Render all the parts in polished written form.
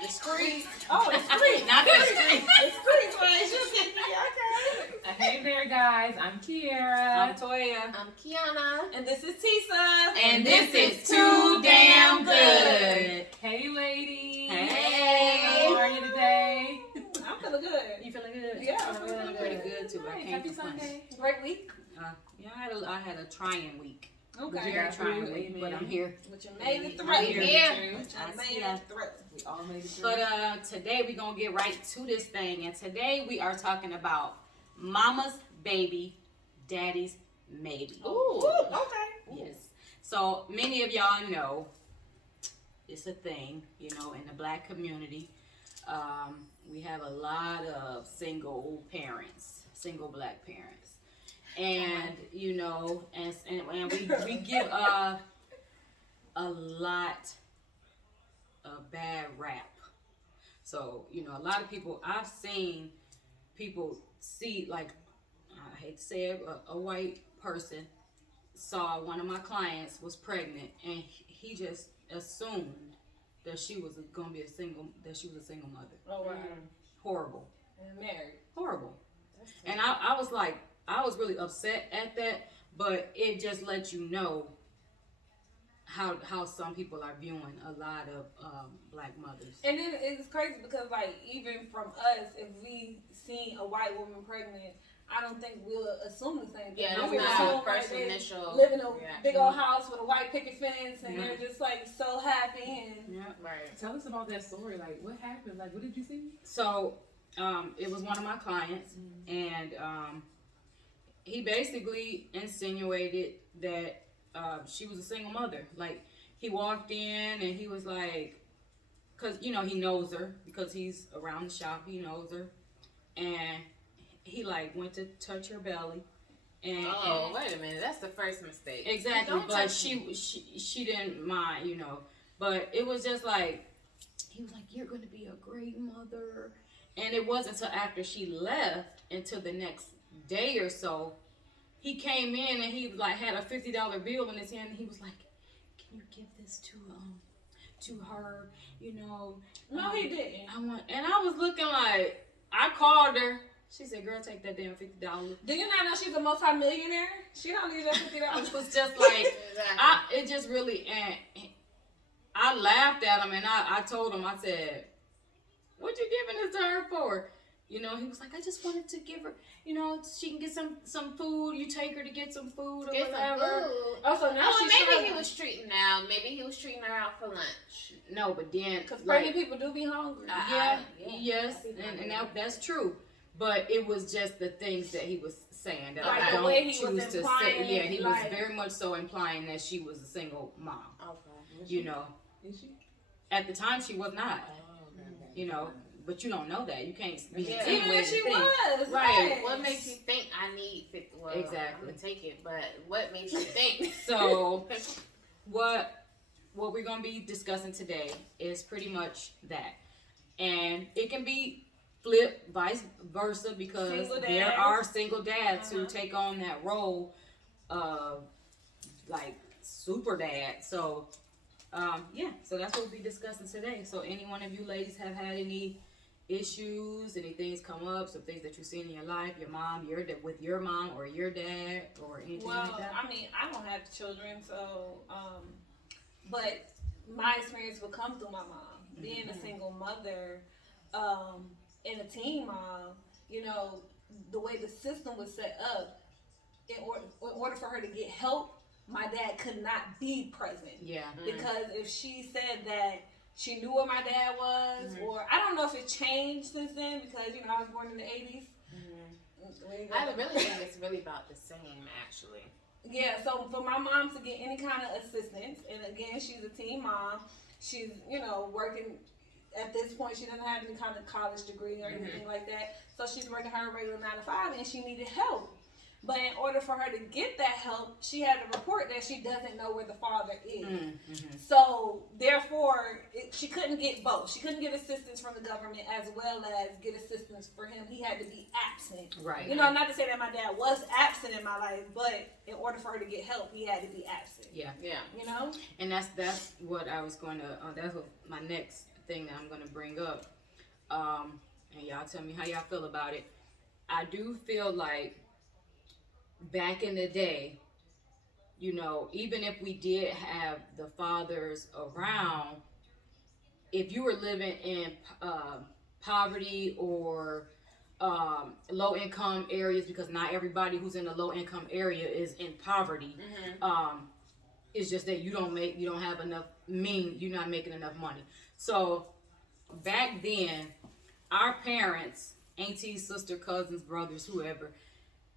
The streets. Oh, it's streets. Not the streets. It's streets, right? Okay. Hey there, guys. I'm Kiara. I'm Toya. I'm Kiana. And this is Tisa. And this is Too Damn Good. Hey, ladies. Hey. How are you today? I'm feeling good. You feeling good? Yeah, I'm I'm feeling pretty good too. I Hey, can't happy complain. Sunday. Great week. Yeah, I had a trying week. Okay. Very trying week, but I'm here. But you made it through. I'm here. But you made it through. We all made it through. But today we're gonna get right to this thing, and today we are talking about mama's baby, daddy's maybe. Ooh, okay. Yes. So many of y'all know it's a thing, you know, in the black community. We have a lot of single parents, single black parents. And you know, and we give a lot of bad rap. So you know, a lot of people I've seen people see, like, I hate to say it, a white person saw one of my clients was pregnant, and he just assumed that she was gonna be a single mother. Oh, wow. Horrible. And married. Horrible. And I was like, I was really upset at that, but it just lets you know how some people are viewing a lot of black mothers. And then it's crazy because, like, even from us, if we see a white woman pregnant, I don't think we'll assume the same thing. Yeah, We it's would not assume, first like, they initial live in a reaction. big old house with a white picket fence, and Yeah. they're just, like, so happy. And Yeah. Right. Tell us about that story. Like, what happened? Like, what did you see? So it was one of my clients, and he basically insinuated that she was a single mother. Like, he walked in and he was like, because, you know, he knows her because he's around the shop, he knows her, and he, like, went to touch her belly. And Wait a minute. That's the first mistake. exactly, Don't but touch she didn't mind, you know. But it was just like, he was like, you're going to be a great mother. And it wasn't until after she left, until the next day or so, he came in and he like had a $50 bill in his hand, and he was like, can you give this to her, you know? no, he didn't. And I was looking like, I called her. She said, girl, take that damn $50. Do you not know she's a multi-millionaire? She don't need that $50. It was just like, Exactly. it just really, and I laughed at him, and I told him, I said, what you giving this to her for? You know, he was like, I just wanted to give her, you know, she can get some food. You take her to get some food or Get some whatever. food. Oh, so now she's Maybe struggling. he was treating now. Maybe he was treating her out for lunch. No, but then, Because like, pregnant people do be hungry. yeah, Yeah. yes, and that's true. But it was just the things that he was saying that Like I the don't way he choose was to say. implying, Yeah, he like- was very much so implying that she was a single mom. Okay. You know, Is she? at the time she was not. Oh, okay. You know, but you don't know that. You can't be Yeah. Even if she insinuating things. was. Right. What makes you think I need 50? Well, Exactly. I'm gonna take it, but what makes you think? So, what we're gonna be discussing today is pretty much that, and it can be flipped vice versa, because Single there dads. are single dads who Uh-huh. take on that role of like super dad. So, yeah, so that's what we'll be discussing today. So, any one of you ladies have had any issues, any things come up, some things that you've seen in your life, your mom, with your mom or your dad or anything Well, like that? I mean, I don't have children, so, but my experience would come through my mom. Being a single mother, and a teen mom, you know, the way the system was set up, in order for her to get help, my dad could not be present. Yeah. Because if she said that she knew where my dad was, or I don't know if it changed since then, because, you know, I was born in the 80s. I really think it's really about the same, actually. Yeah, so for my mom to get any kind of assistance, and again, she's a teen mom, she's, you know, working, at this point, she doesn't have any kind of college degree or anything like that, so she's working her regular 9 to 5, and she needed help. But in order for her to get that help, she had to report that she doesn't know where the father is. So, therefore, she couldn't get both. She couldn't get assistance from the government as well as get assistance for him. He had to be absent. Right. You know, not to say that my dad was absent in my life, but in order for her to get help, he had to be absent. Yeah. Yeah. You know? And that's what I was going to. That's what my next thing that I'm gonna bring up, and y'all tell me how y'all feel about it. I do feel like back in the day, you know, even if we did have the fathers around, if you were living in poverty or low income areas, because not everybody who's in a low income area is in poverty. It's just that you don't have enough you're not making enough money. So back then, our parents, aunties, sister, cousins, brothers, whoever,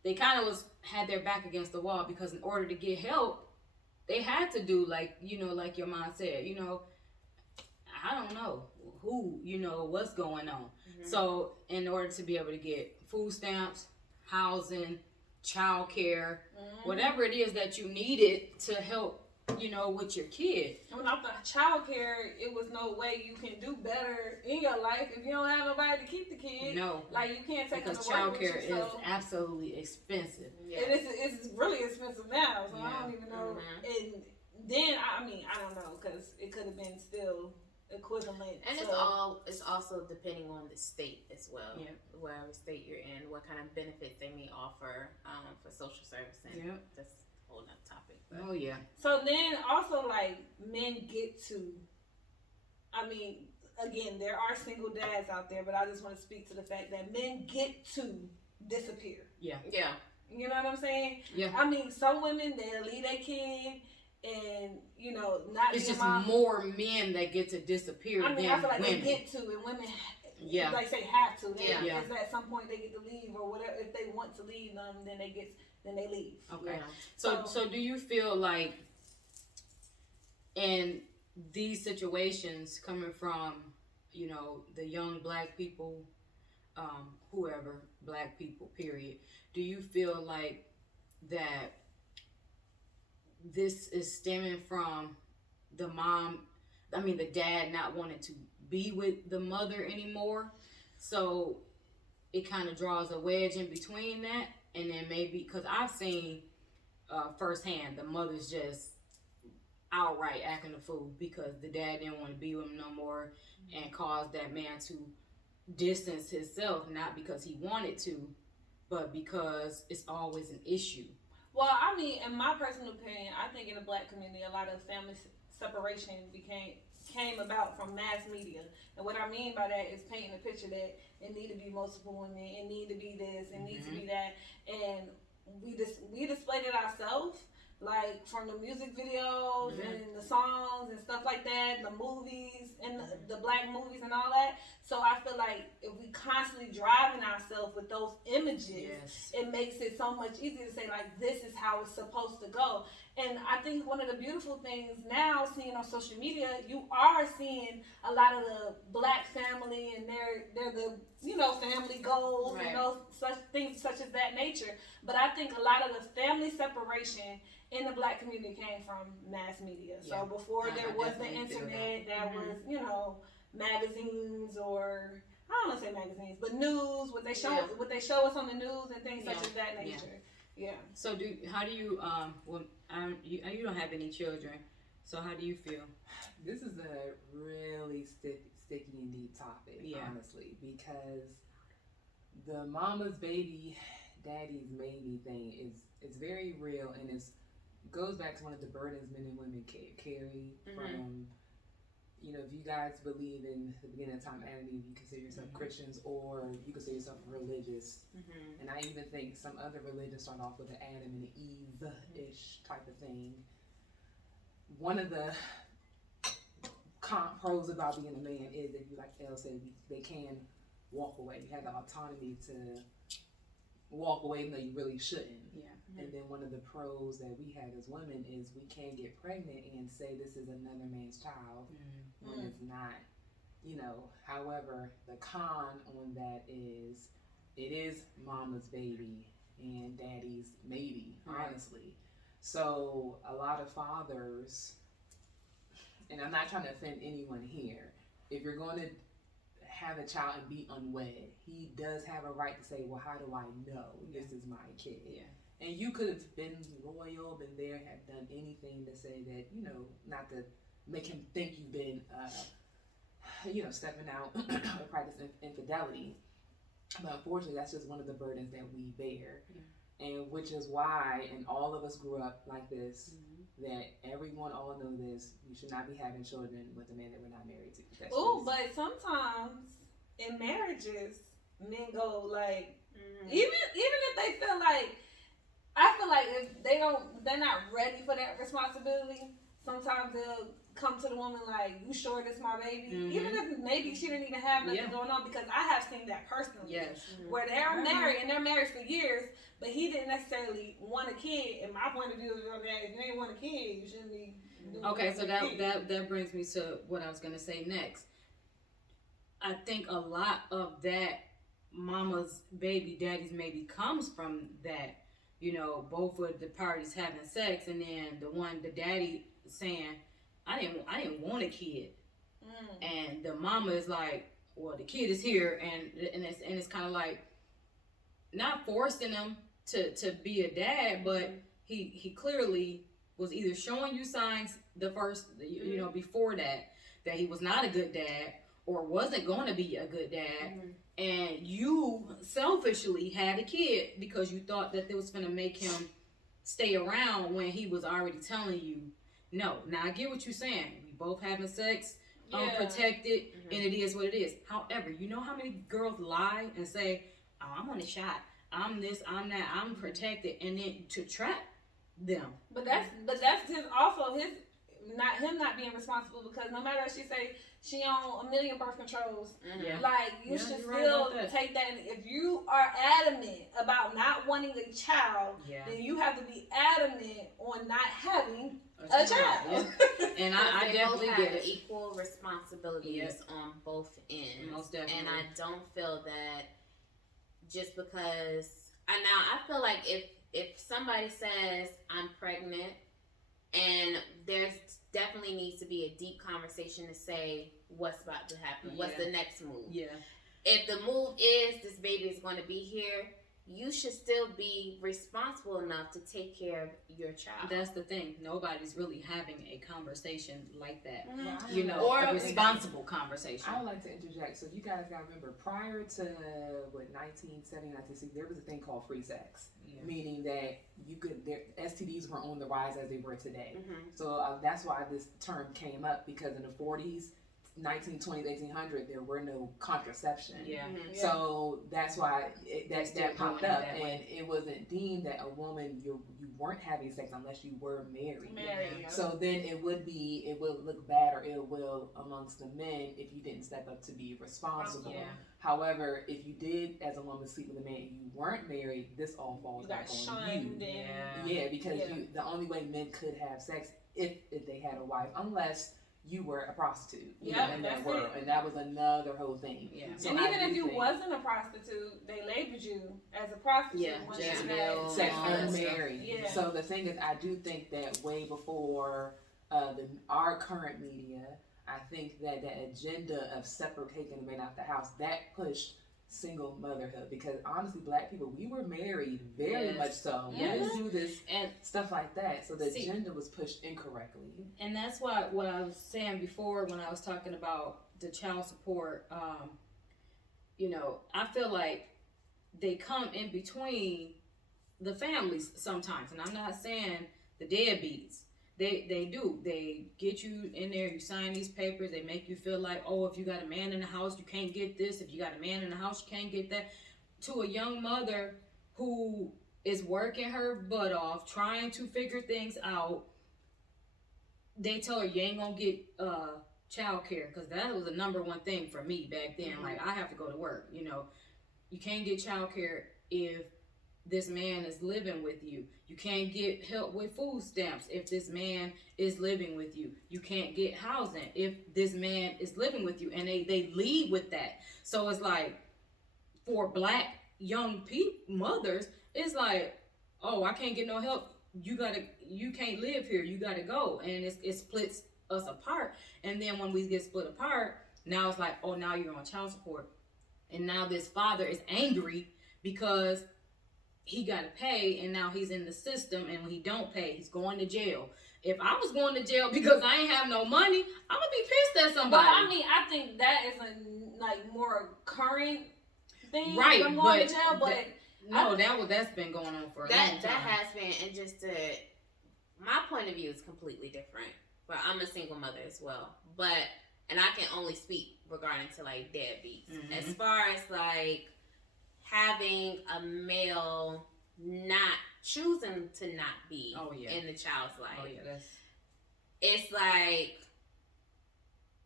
they kind of had their back against the wall, because in order to get help, they had to do like your mom said, I don't know who, what's going on. So in order to be able to get food stamps, housing, child care, whatever it is that you needed to help, with your kid. When I thought child care, it was no way you can do better in your life if you don't have nobody to keep the kid. No. Like, you can't take them Because to work child with care you, is absolutely expensive. It's really expensive now, so I don't even know. Mm-hmm. And then, I don't know, because it could have been still equivalent. And it's also depending on the state as well. Yeah. Whatever state you're in, what kind of benefits they may offer for social service. And that's a whole nother topic. But. Oh yeah. So then also, like, men get to, again, there are single dads out there, but I just want to speak to the fact that men get to disappear. Yeah. Yeah. You know what I'm saying? Yeah. Some women, they'll leave their kid and, not It's be a just mom. more men that get to disappear than I feel like women. they get to, and women, Yeah. like say have to. Yeah. Because at some point they get to leave or whatever. If they want to leave them, then they leave. Okay. Yeah. So do you feel like in these situations, coming from, the young black people, whoever, black people, period, do you feel like that this is stemming from the dad not wanting to be with the mother anymore? So it kind of draws a wedge in between that, and then maybe, because I've seen firsthand the mother's just outright acting a fool because the dad didn't want to be with him no more, and caused that man to distance himself, not because he wanted to, but because it's always an issue. Well, in my personal opinion, I think in the black community, a lot of family separation came about from mass media. And what I mean by that is painting a picture that it need to be multiple women, it need to be this, it needs to be that. And we displayed it ourselves, like from the music videos and the songs and stuff like that, the movies and the black movies and all that. So I feel like if we constantly driving ourselves with those images, it makes it so much easier to say, like, this is how it's supposed to go. And I think one of the beautiful things now, seeing on social media, you are seeing a lot of the black family, and they're the family goals and those such things such as that nature. But I think a lot of the family separation in the black community came from mass media. So before there was the internet, there was magazines, or I don't want to say magazines, but news. What they show us on the news and things such as that nature. Yeah. So how do you you don't have any children, so how do you feel? This is a really sticky and deep topic, honestly, because the mama's baby, daddy's maybe thing is very real, and goes back to one of the burdens men and women carry from. If you guys believe in the beginning of time, Adam and Eve, you consider yourself Christians, or you consider yourself religious. And I even think some other religions start off with an Adam and Eve-ish type of thing. One of the pros about being a man is that, like Elle said, they can walk away. You have the autonomy to walk away even though you really shouldn't. And then one of the pros that we have as women is we can get pregnant and say this is another man's child when it's not. However, the con on that is it is mama's baby and daddy's maybe, honestly. So a lot of fathers, and I'm not trying to offend anyone here, if you're going to have a child and be unwed, he does have a right to say, well, how do I know this is my kid? And you could have been loyal, been there, have done anything to say that, not to make him think you've been stepping out or practicing infidelity. But unfortunately, that's just one of the burdens that we bear. And which is why, and all of us grew up like this, that everyone all know this, you should not be having children with a man that we're not married to. Oh, but sometimes in marriages, men go like, even if they feel like, I feel like if they're not ready for that responsibility, sometimes they'll come to the woman like, you sure this my baby? Even if maybe she didn't even have nothing going on, because I have seen that personally. Where they're married, and they're married for years, but he didn't necessarily want a kid. And my point of view is that if you ain't want a kid, you shouldn't be doing Okay, so that brings me to what I was going to say next. I think a lot of that mama's baby daddy's maybe comes from that, both of the parties having sex, and then the daddy saying, I didn't want a kid. And the mama is like, well, the kid is here, and it's kind of like not forcing him to be a dad, but he clearly was either showing you signs the first, before that he was not a good dad or wasn't going to be a good dad, and you selfishly had a kid because you thought that it was going to make him stay around when he was already telling you no. Now I get what you're saying. We both having sex, unprotected, and it is what it is. However, you know how many girls lie and say, "Oh, I'm on a shot. I'm this. I'm that. I'm protected," and then to trap them. But that's his him not being responsible, because no matter what she say, she on 1 million birth controls. Like you should still take that. If you are adamant about not wanting a child, then you have to be adamant on not having a child. And I definitely both get have it. Equal responsibilities on both ends. Most definitely. And I don't feel that just because I feel like if somebody says I'm pregnant, and there's definitely needs to be a deep conversation to say what's about to happen. What's the next move? If the move is this baby is going to be here, you should still be responsible enough to take care of your child. That's the thing. Nobody's really having a conversation like that. Or a responsible conversation. I would like to interject. So you guys got to remember, prior to 1970, 1960, there was a thing called free sex. Meaning that STDs were on the rise as they were today. So that's why this term came up, because in the 40s, 1920s, 1800s, there were no contraception. So that's why that popped up, and it wasn't deemed that a woman you weren't having sex unless you were married. So then it would look bad or ill will amongst the men if you didn't step up to be responsible. However, if you did as a woman sleep with a man and you weren't married, this all falls back on you. Because the only way men could have sex if they had a wife, unless you were a prostitute in that world, and that was another whole thing. So and even if you wasn't a prostitute, they labeled you as a prostitute once you had sex unmarried. So the thing is, I do think that way before our current media, I think that the agenda of separate taking the men out the house, that pushed single motherhood, because honestly, Black people, we were married very much so. We didn't do this and stuff like that. So the agenda was pushed incorrectly. And that's why what I was saying before when I was talking about the child support, I feel like they come in between the families sometimes. And I'm not saying the deadbeats. They do. They get you in there, you sign these papers, they make you feel like, oh, if you got a man in the house, you can't get this. If you got a man in the house, you can't get that. To a young mother who is working her butt off, trying to figure things out, they tell her, you ain't gonna get child care, because that was the number one thing for me back then. Like, I have to go to work, You can't get child care if this man is living with you. You can't get help with food stamps if this man is living with you. You can't get housing if this man is living with you. And they lead with that. So it's like, for Black young mothers, it's like, oh, I can't get no help. You can't live here. You gotta go. And it splits us apart. And then when we get split apart, now it's like, oh, now you're on child support. And now this father is angry because he got to pay, and now he's in the system, and when he don't pay, he's going to jail. If I was going to jail because I ain't have no money, I'm gonna be pissed at somebody. But I mean, I think that is a like more current thing. Right, I'm going to jail, but that's been going on for a long time. That has been, and just to, my point of view is completely different. But I'm a single mother as well. But, and I can only speak regarding to like deadbeats. Mm-hmm. As far as like having a male not choosing to not be in the child's life. Oh yeah, it's like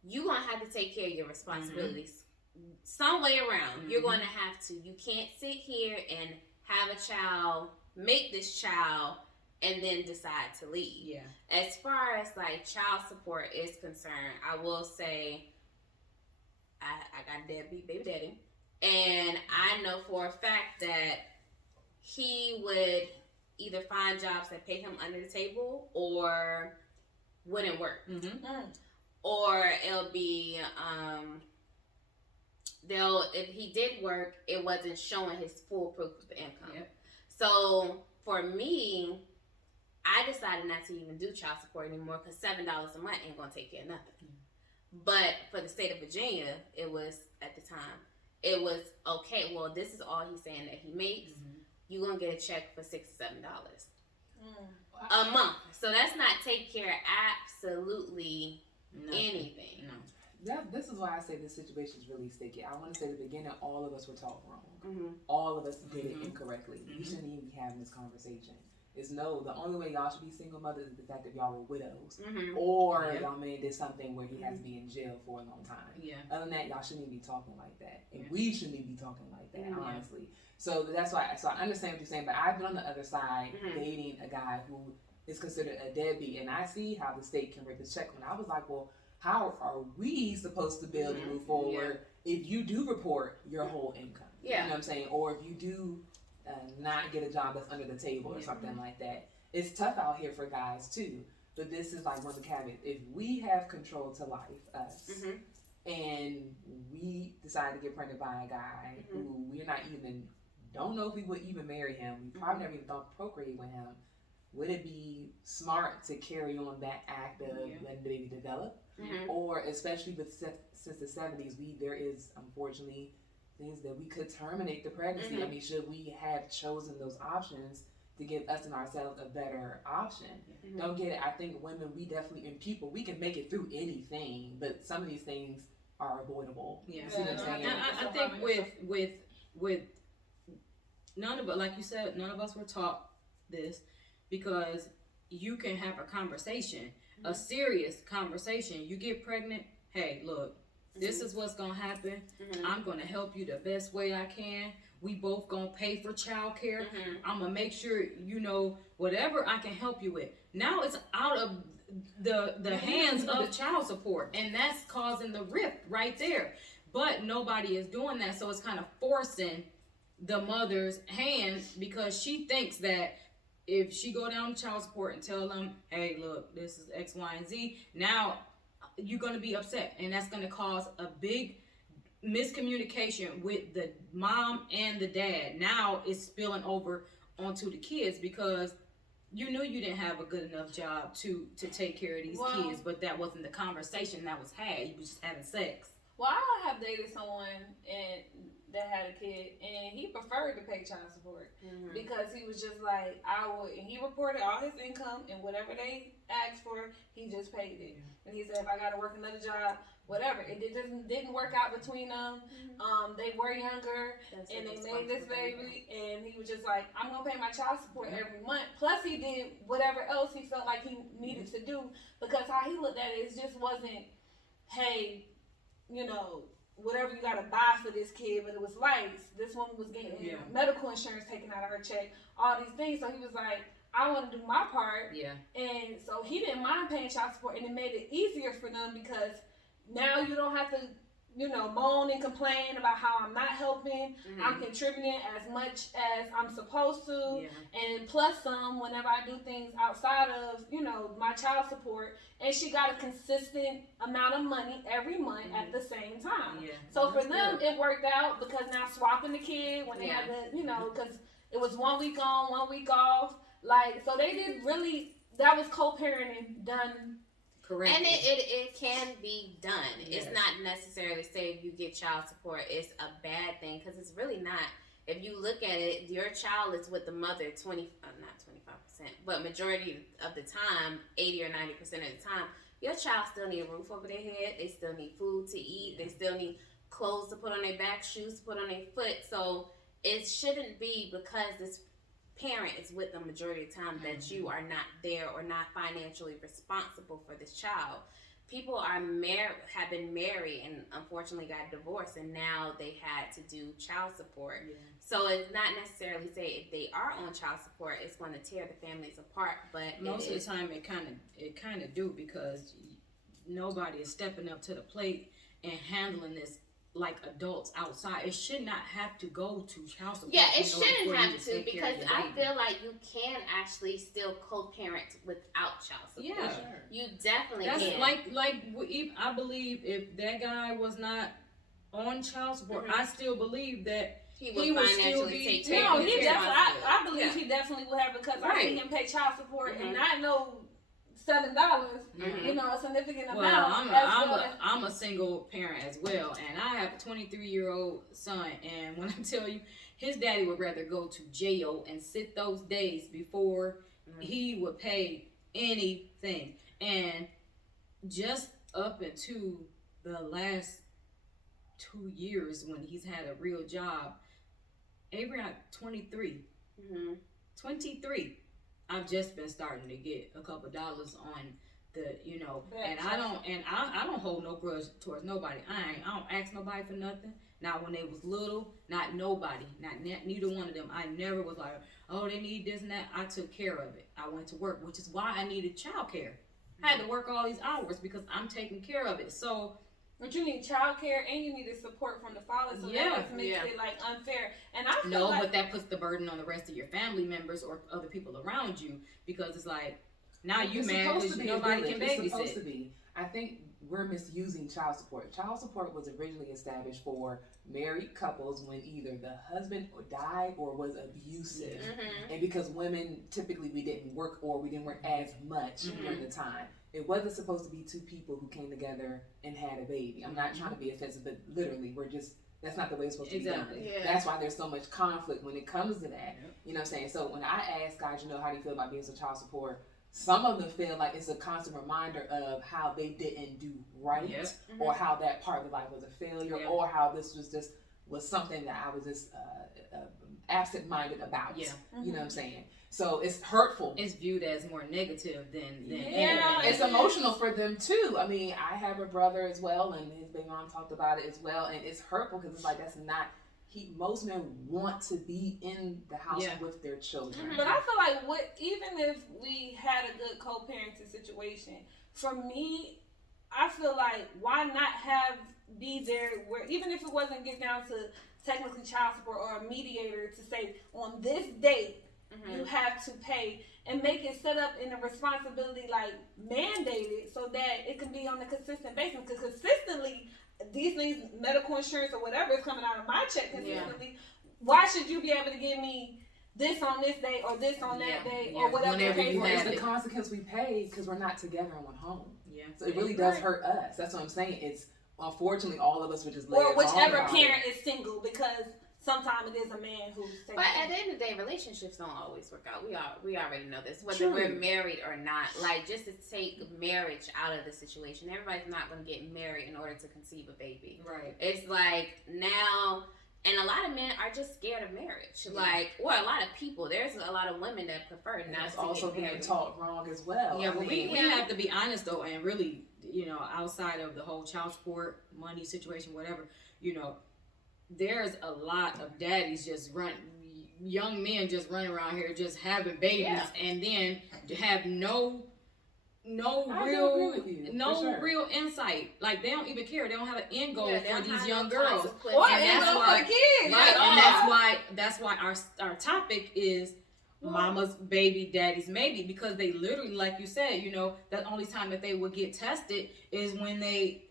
you're gonna have to take care of your responsibilities some way around. You're gonna have to. You can't sit here and have a child, make this child, and then decide to leave. Yeah. As far as like child support is concerned, I will say I got a deadbeat baby daddy, and I know for a fact that he would either find jobs that pay him under the table or wouldn't work. Or it'll be if he did work, it wasn't showing his full proof of income. Yep. So for me, I decided not to even do child support anymore because $7 a month ain't gonna take care of nothing. But for the state of Virginia, it was at the time, it was okay. Well, this is all he's saying that he makes. You're gonna get a check for $6 to $7 a month. So that's not take care of absolutely anything. No. This is why I say this situation is really sticky. I want to say at the beginning, all of us were taught wrong. All of us did it incorrectly. We shouldn't even be having this conversation. The only way y'all should be single mothers is the fact that y'all were widows. Or y'all man did something where he has to be in jail for a long time. Other than that, y'all shouldn't even be talking like that. And we shouldn't even be talking like that, honestly. So that's why, so I understand what you're saying, but I've been on the other side dating a guy who is considered a deadbeat, and I see how the state can rip his check. When I was like, well, how are we supposed to build and move forward if you do report your whole income? You know what I'm saying? Or if you do not get a job that's under the table or something like that. It's tough out here for guys too, but this is like one of the caveats. If we have control to life, us, and we decide to get pregnant by a guy who we're not even, don't know if we would even marry him, we probably never even thought to procreate with him, would it be smart to carry on that act of letting the baby develop? Or especially since the 70s, there is unfortunately things that we could terminate the pregnancy. I mean, should we have chosen those options to give us and ourselves a better option? Don't get it. I think women, we definitely, and people, we can make it through anything, but some of these things are avoidable. You see what I'm saying? I think with none of us, like you said, none of us were taught this, because you can have a conversation, a serious conversation. You get pregnant, hey, look, this is what's gonna happen. I'm gonna help you the best way I can. We both gonna pay for childcare. I'm gonna make sure you know whatever I can help you with. Now it's out of the hands of child support, and that's causing the rift right there. But nobody is doing that, so it's kind of forcing the mother's hands, because she thinks that if she go down to child support and tell them, hey, look, this is X, Y, and Z, now you're going to be upset, and that's going to cause a big miscommunication with the mom and the dad. Now it's spilling over onto the kids, because you knew you didn't have a good enough job to take care of these kids, but that wasn't the conversation that was had. You was just having sex. Well, I have dated someone that had a kid, and he preferred to pay child support because he was just like, and he reported all his income, and whatever they asked for, he just paid it. And he said, if I got to work another job, whatever. It didn't work out between them. They were younger, and they made this baby, and he was just like, I'm going to pay my child support every month. Plus, he did whatever else he felt like he needed to do, because how he looked at it just wasn't, hey, whatever you gotta buy for this kid, but it was lights. This woman was getting medical insurance taken out of her check, all these things. So he was like, I want to do my part. And so he didn't mind paying child support, and it made it easier for them, because now you don't have to, moan and complain about how I'm not helping. I'm contributing as much as I'm supposed to, and plus some whenever I do things outside of, my child support. And she got a consistent amount of money every month at the same time. So for them, it worked out, because now swapping the kid when they had to, because It was 1 week on, 1 week off. Like, so they did really, that was co-parenting done. Correct. And it can be done. Yes. It's not necessarily say if you get child support, it's a bad thing, because it's really not. If you look at it, your child is with the mother not 25%, but majority of the time, 80 or 90% of the time, your child still need a roof over their head. They still need food to eat. They still need clothes to put on their back, shoes to put on their foot. So it shouldn't be because this parent is with the majority of the time that you are not there or not financially responsible for this child. People have been married and unfortunately got divorced, and now they had to do child support. Yeah. So it's not necessarily say if they are on child support, it's going to tear the families apart. But most of the time, it kind of do, because nobody is stepping up to the plate and handling this like adults outside. It should not have to go to child support. yeah, it in order shouldn't for you have to, take care because of your I baby. feel like you can actually still co-parent without child support. Yeah. Sure. You definitely That's can. I believe if that guy was not on child support, Mhm. I still believe that he he would would still financially be take taking care No, of he his definitely, responsibility. I believe Yeah. he definitely will have, because I Right. see him pay child support and Mhm. not know $7, Mhm. you know, a significant well, amount. I'm a single parent as well, and I have a 23-year-old son, and when I tell you, his daddy would rather go to jail and sit those days before Mhm. he would pay anything. And just up into the last 2 years when he's had a real job, Avery got 23. Mhm. 23. I've just been starting to get a couple dollars on the, That and I don't hold no grudge towards nobody. I don't ask nobody for nothing. Not when they was little, not nobody, neither one of them. I never was like, oh, they need this and that. I took care of it. I went to work, which is why I needed childcare. I had to work all these hours because I'm taking care of it. So But you need childcare and you need support from the father, so Yeah. that just makes Yeah. it like unfair. And I feel no, like but that puts the burden on the rest of your family members or other people around you, because it's like, now you It's mad supposed because to be a nobody village. can It's supposed to babysit. be. I think we're misusing child support. Child support was originally established for married couples when either the husband died or was abusive. Mhm. And because women, typically we didn't work, or we didn't work as much Mhm. during the time. It wasn't supposed to be two people who came together and had a baby. I'm not trying to be offensive, but literally that's not the way it's supposed to be done. Exactly. Yeah. That's why there's so much conflict when it comes to that. Yep. You know what I'm saying? So when I ask guys, how do you feel about being some child support? Some of them feel like it's a constant reminder of how they didn't do right, Yep. or how that part of their life was a failure, Yep. or how this was something that I was just absent-minded about. Yeah. You know what I'm saying? So it's hurtful. It's viewed as more negative than Yeah, anything. It's emotional for them too. I mean, I have a brother as well, and his baby mom talked about it as well, and it's hurtful because it's like that's not. Most men want to be in the house Yeah. with their children. But I feel like even if we had a good co-parenting situation, for me, I feel like why not be there where, even if it wasn't get down to technically child support or a mediator to say on this date you have to pay, and make it set up in a responsibility like mandated so that it can be on a consistent basis, because consistently these things, medical insurance or whatever, is coming out of my check consistently. Why should you be able to give me this on this day or this on that day or whatever the Whenever case you may It's have be? the consequence we pay because we're not together in one home. Yeah. So it really does hurt us. That's what I'm saying. It's unfortunately all of us would just lay Or it whichever all parent is single, because sometimes it is a man who's taking But at the end of the day, relationships don't always work out. We already know this, whether True. we're married or not. Like, just to take marriage out of the situation, everybody's not going to get married in order to conceive a baby. Right. It's like now, and a lot of men are just scared of marriage. Yeah. Like, well, a lot of people. There's a lot of women that prefer And not that's to also get being married. taught wrong as well. Yeah, I but mean, we have to be honest though, and really, outside of the whole child support, money situation, whatever, there's a lot of daddies young men just running around here just having babies, Yeah. and then have no I do agree with you, for sure. real insight. Like, they don't even care. They don't have an end goal Yeah, they for don't these have young no girls. consequences. Or And end that's up why- for kids. Right, at all. and that's why our topic is mama's baby, daddy's maybe, because they literally, like you said, the only time that they would get tested is when they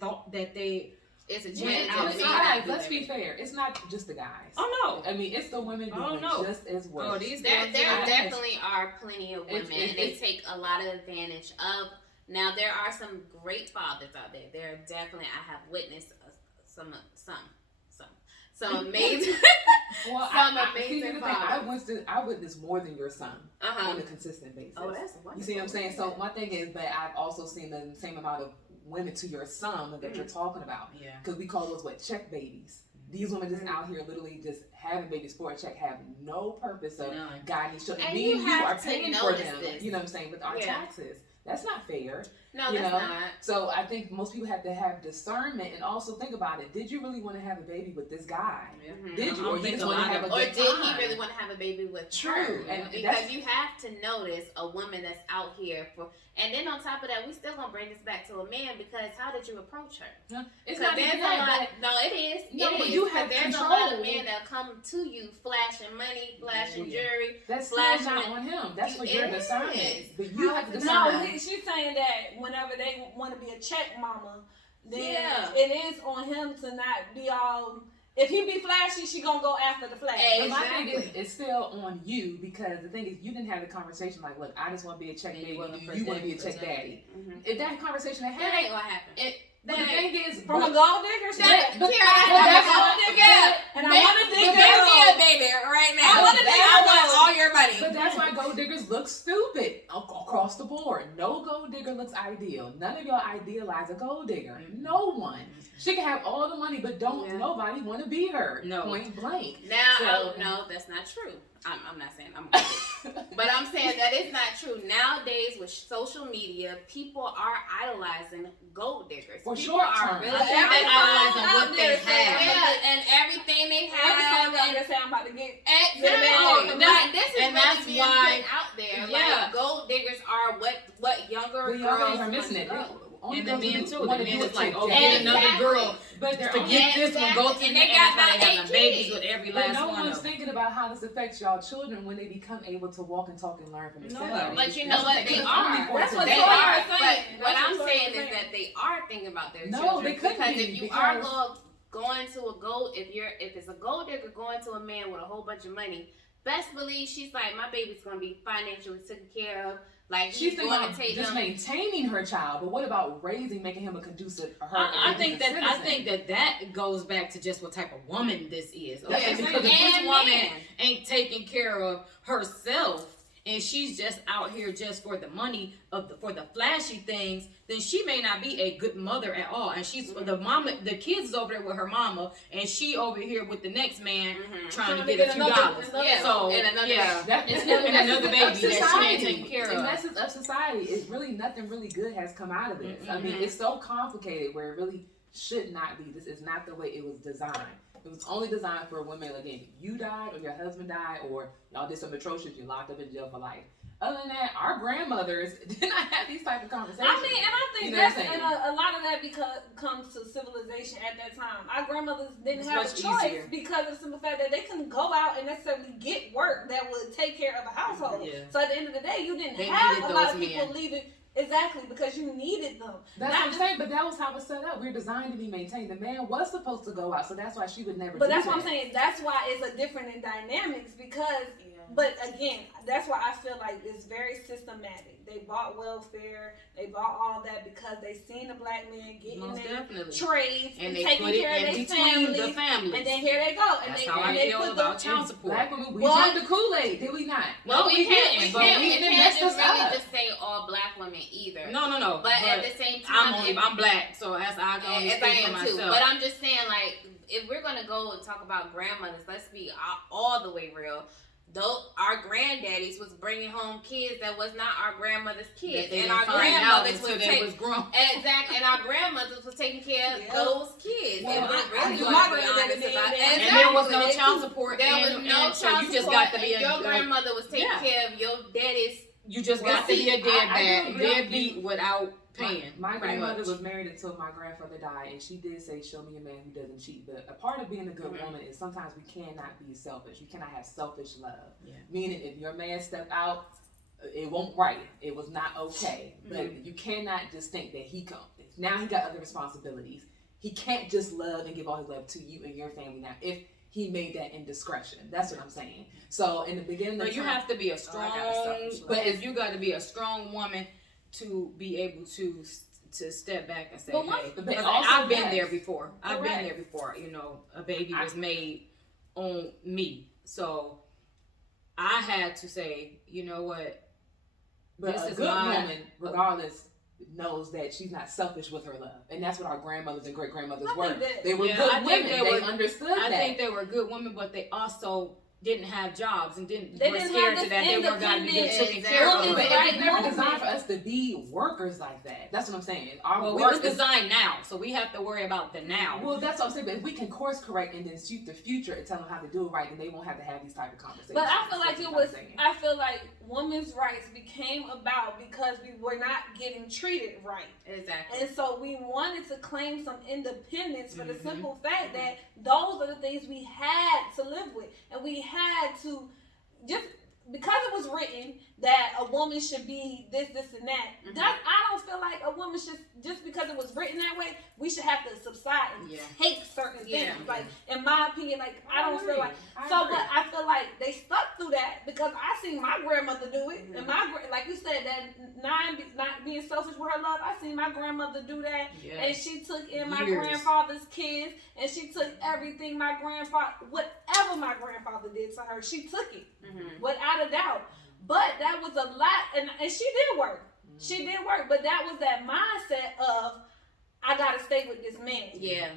thought that they It's a Yeah, change. and guys, let's be fair. It's not just the guys. Oh no. I mean, it's the women doing just as worse. Oh, these there girls, definitely are plenty of women, and they take a lot of advantage of. Now, there are some great fathers out there. There are definitely, I have witnessed some amazing, well, some I amazing fathers. I witnessed more than your son Uh-huh. on a consistent basis. Oh, that's wonderful. You see what I'm saying? So my thing is that I've also seen the same amount of women to your son that you're talking about. Yeah. Because we call those check babies. These women just out here literally just having babies for a check, have no purpose of guiding children. And Me and you are have to paying for notice them. this. You know what I'm saying? With our taxes. That's not fair. No, you that's know? not. So I think most people have to have discernment and also think about it. Did you really want to have a baby with this guy? Mm-hmm. Did you? Or you just want to have a Or good did time? he really want to have a baby with True. her? And because you have to notice a woman that's out here for, and then on top of that, we still gonna bring this back to a man because how did you approach her? It's not even that. No, it is. No, it but is. you have there's control. a lot of men that come to you flashing money, flashing jewelry. That's flashing still not on him. That's for your It discernment. is. But you have to No, discern. she's saying that whenever they want to be a check mama, then Yeah. it is on him to not be all. If he be flashy, she gonna go after the flash. But my thing is, it's still on you because the thing is, you didn't have the conversation like, look, I just want to be a check baby. Do you want to be a check daddy? Mm-hmm. If that conversation had That ain't happened, gonna happen. but the thing is, From a gold digger, she That- said, Kira, I'm that's a gold digger, and I want to dig Give me a girl. baby right now. I wanna dig I want girl. all your money. but that's why gold diggers look stupid across the board. No gold digger looks ideal. None of y'all idealize a gold digger. No one. She can have all the money, but don't nobody want to be her. No. Point blank. Now, no, that's not true. I'm not saying I'm but I'm saying that it's not true. Nowadays, with social media, people are idolizing gold diggers. For People short are term. really They're idolizing what they have. Yeah, and everything they Every have. time y'all just say I'm about to get. Exactly. And Right. This is and really that's being why- put out there. Yeah. Like gold diggers are what younger But y'all girls are missing it. want to go. Only And the girls men who too. wanna The men do is it like, oh, together. get another Exactly. girl. But they're Forget this one, go to Exactly. the And they next got one. They about having 8 babies kids. with every But last no one one's of them. thinking about how this affects y'all children when they become able to walk and talk and learn for themselves. Nobody. But you know what? They are. That's what They Toya are. was But saying. what That's I'm what Toya saying was is saying. that they are thinking about their No, children. they couldn't because be, if you because- are going to a gold, if it's a gold digger going to a man with a whole bunch of money, best believe she's like, my baby's gonna be financially taken care of. Like She's he's thinking going about to take just them. maintaining her child, but what about raising, making him a conducive? I think that goes back to just what type of woman this is. Okay, Yes, because if this and woman man. ain't taking care of herself and she's just out here just for the money for the flashy things, then she may not be a good mother at all. And she's the mama, the kids is over there with her mama, and she over here with the next man trying to get a few dollars. Yeah. So And another and another baby that she ain't taking care It of. messes up society. It's really nothing really good has come out of this. I mean, it's so complicated where it really should not be. This is not the way it was designed. It was only designed for women. Again, you died or your husband died or y'all did some atrocious, you're locked up in jail for life. Other than that, our grandmothers did not have these type of conversations. I mean, and I think You know that's what I'm and saying? a lot of that because comes to civilization at that time. Our grandmothers didn't It's have a much choice easier. because of the simple fact that they couldn't go out and necessarily get work that would take care of a household. Yeah. So at the end of the day, you didn't They have needed a lot those of people men. leaving. Exactly, because you needed them. That's Not what I'm just- saying, but that was how it was set up. We're designed to be maintained. The man was supposed to go out, so that's why she would never But do that's that. what I'm saying. That's why it's a different in dynamics because. But again, that's why I feel like it's very systematic. They bought welfare, they bought all that because they seen the black man getting Most their definitely. trades And and they taking put it care of in their between the families. families. And then here they go. And That's they, how I and they feel put about the child support. Black women, we Well, drank the Kool-Aid, did we not? Well, we can't didn't, but we it can't messed just us really up. just say all black women either. No. But at the same time, I'm black, so as I can only as I speak for am myself. too. But I'm just saying, like, if we're gonna go and talk about grandmothers, let's be all the way real. Though our granddaddies was bringing home kids that was not our grandmother's kids, They and didn't our find out grandmothers until was they was grown. exactly, and our grandmothers was taking care of Yeah. those kids. Well, and we I really do want my to be granddaddy honest did about that. it. And there was no Exactly. child support. There was and no so child you just support, got to be and your grandmother was taking Yeah. care of your daddy's. You just Well, got to be a I do agree. deadbeat without paying. My pretty grandmother much. was married until my grandfather died, and she did say, "Show me a man who doesn't cheat." But a part of being a good woman is sometimes we cannot be selfish. You cannot have selfish love. Yeah. Meaning, if your man stepped out, it won't right. It was not okay. But you cannot just think that he come now. He got other responsibilities. he can't just love and give all his love to you and your family now if he made that indiscretion. That's what I'm saying. So in the beginning, but you have to be a strong. But if you got to be a strong woman to be able to step back and say, hey, because I've been there before. I've been there before. You know, a baby was made on me, so I had to say, you know what? But this a is good my woman, regardless, knows that she's not selfish with her love, and that's what our grandmothers and great grandmothers were. They were good women. They understood that. I think they were good women, but they also didn't have jobs and didn't scared to that they weren't going to be taken care of. But it was never designed for us to be workers like that. That's what I'm saying. Well, it was designed now, so we have to worry about the now. Well, that's what I'm saying. But if we can course correct and then shoot the future and tell them how to do it right, then they won't have to have these type of conversations. But I feel like I feel like women's rights became about because we were not getting treated right. Exactly. And so we wanted to claim some independence for the simple fact that those are the things we had to live with. And we had to, just because it was written that a woman should be this, and that, I don't feel like a woman should, just because it was written that way, we should have to subside and take certain things. Like, in my opinion, like, I don't feel like, but I feel like they stuck through that because I seen my grandmother do it. And like you said, that not being selfish with her love, I seen my grandmother do that. And she took in my grandfather's kids, and she took everything whatever my grandfather did to her, she took it, without a doubt. But that was a lot, and she did work. She did work, but that was that mindset of, I gotta stay with this man. Yeah.